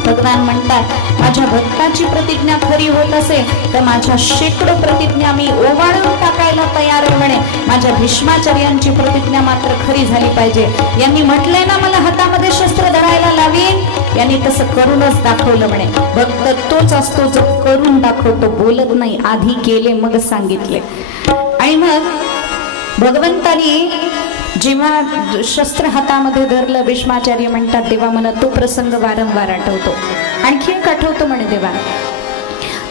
भगवान म्हणतात माझ्या भक्ताची प्रतिज्ञा खरी होत असेल तर माझ्या शेकडो प्रतिज्ञा मी ओवाळून टाकायला तयार आहे म्हणे. माझ्या भीष्माचार्यांची प्रतिज्ञा मात्र खरी झाली पाहिजे. यांनी म्हटलंय ना मला हातामध्ये शस्त्र धरायला लावीन, यांनी तसं करूनच दाखवलं म्हणे. भक्त तोच असतो जो करून दाखवतो, बोलत नाही. आधी केले मग सांगितले. आणि मग भगवंतानी जेव्हा शस्त्र हातामध्ये धरलं, भीष्माचार्य म्हणतात देवा मला तो प्रसंग वारंवार आठवतो. आणखी एक आठवतो म्हणे देवा,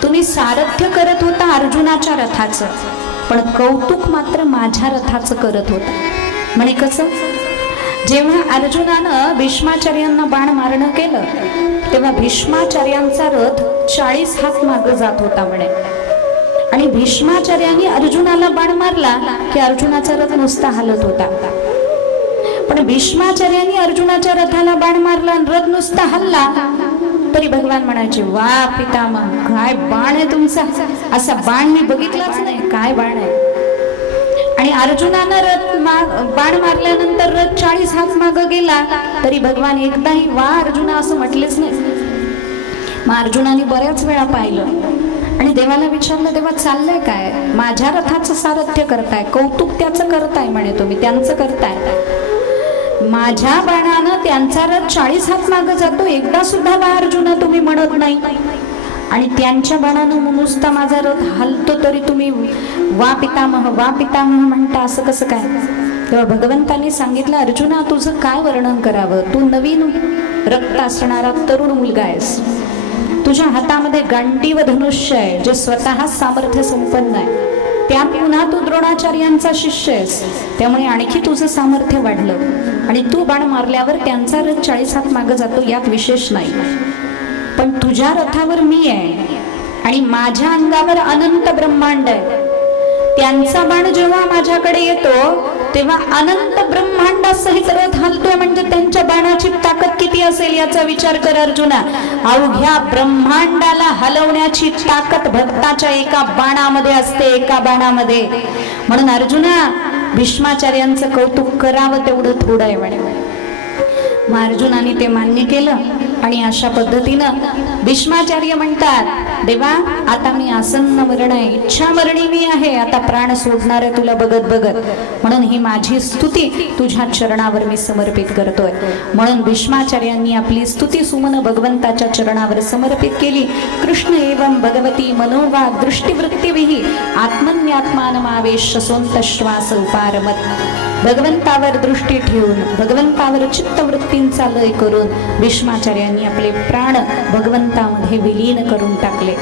तुम्ही सारथ्य करत होता अर्जुनाच्या रथाचं, पण कौतुक मात्र माझ्या रथाचं करत होता. म्हणे कसं? जेव्हा अर्जुनानं भीष्माचार्यांना बाण मारणं केलं तेव्हा भीष्माचार्यांचा रथ 40 हात मागे जात होता म्हणे. आणि भीष्माचार्यांनी अर्जुनाला बाण मारला की अर्जुनाचा रथ नुसता हलत होता. पण भीष्माचार्यांनी अर्जुनाच्या रथाला बाण मारला आणि रथ नुसता हलला तरी भगवान म्हणायचे वा पितामह काय बाण आहे तुमचा, असा बाण मी बघितलाच नाही, काय बाण आहे. आणि अर्जुनानं बाण मारल्यानंतर रथ 40 हात मागे गेला तरी भगवान एकदाही वा अर्जुना असं म्हटलेच नाही. मग अर्जुनाने बऱ्याच वेळा पाहिलं आणि देवाला विचारलं देवा चाललंय काय? माझ्या रथाचं सारथ्य करताय, कौतुक त्याचं करताय म्हणे तुम्ही, त्यांचं करताय. माझ्या बाणानं त्यांचा रथ 40 हात मागे जातो, एकदा सुद्धा वा अर्जुना तुम्ही म्हणत नाही. आणि त्यांच्या बाणानं नुसता माझा रथ हलतो तरी तुम्ही वा पितामह म्हणता, असं कसं काय? तेव्हा भगवंतांनी सांगितलं अर्जुना तुझं काय वर्णन करावं, तू नवीन रक्त असणारा तरुण मुलगा आहेस. तुझ्या हातामध्ये गांडीव धनुष्य आहे जे स्वतः सामर्थ्य संपन्न आहे. त्यात पुन्हा तू द्रोणाचार्यांचा शिष्य आहेस, त्यामुळे आणखी तुझं सामर्थ्य वाढलं. आणि तू बाण मारल्यावर त्यांचा रथ 40 हात मागे जातो, यात विशेष नाही. पण तुझ्या रथावर मी आहे आणि माझ्या अंगावर अनंत ब्रह्मांड आहे. त्यांचा बाण जेव्हा माझ्याकडे येतो तेव्हा अनंत ब्रह्मांडासहित रथ हलतोय, म्हणजे त्यांच्या बाणाची ताकद किती असेल याचा विचार कर अर्जुना. अवघ्या ब्रह्मांडाला हलवण्याची ताकद भक्ताच्या एका बाणामध्ये असते, एका बाणामध्ये. म्हणून अर्जुना भीष्माचार्यांचं कौतुक करावं तेवढं थोडं आहे म्हणे. मग अर्जुनाने ते मान्य केलं आणि अशा पद्धतीनं भीष्माचार्य म्हणतात देवा आता मी आसन्न मरण आहे, इच्छा मरणी मी आहे, आता प्राण सोडणार आहे तुला बघत बघत. म्हणून ही माझी स्तुती तुझ्या चरणावर मी समर्पित करतोय. म्हणून भीष्माचार्यांनी आपली स्तुती सुमन भगवंताच्या चरणावर समर्पित केली. कृष्ण एवं भगवती मनोवा दृष्टिवृत्तीविही आत्मन्यात्मानमावेश सोंत श्वास उपारमत. भगवंतावर दृष्टी ठेवून भगवंतावर चित्तवृत्तींचा लय करून भीष्माचार्यांनी आपले प्राण भगवंतामध्ये विलीन करून टाकले.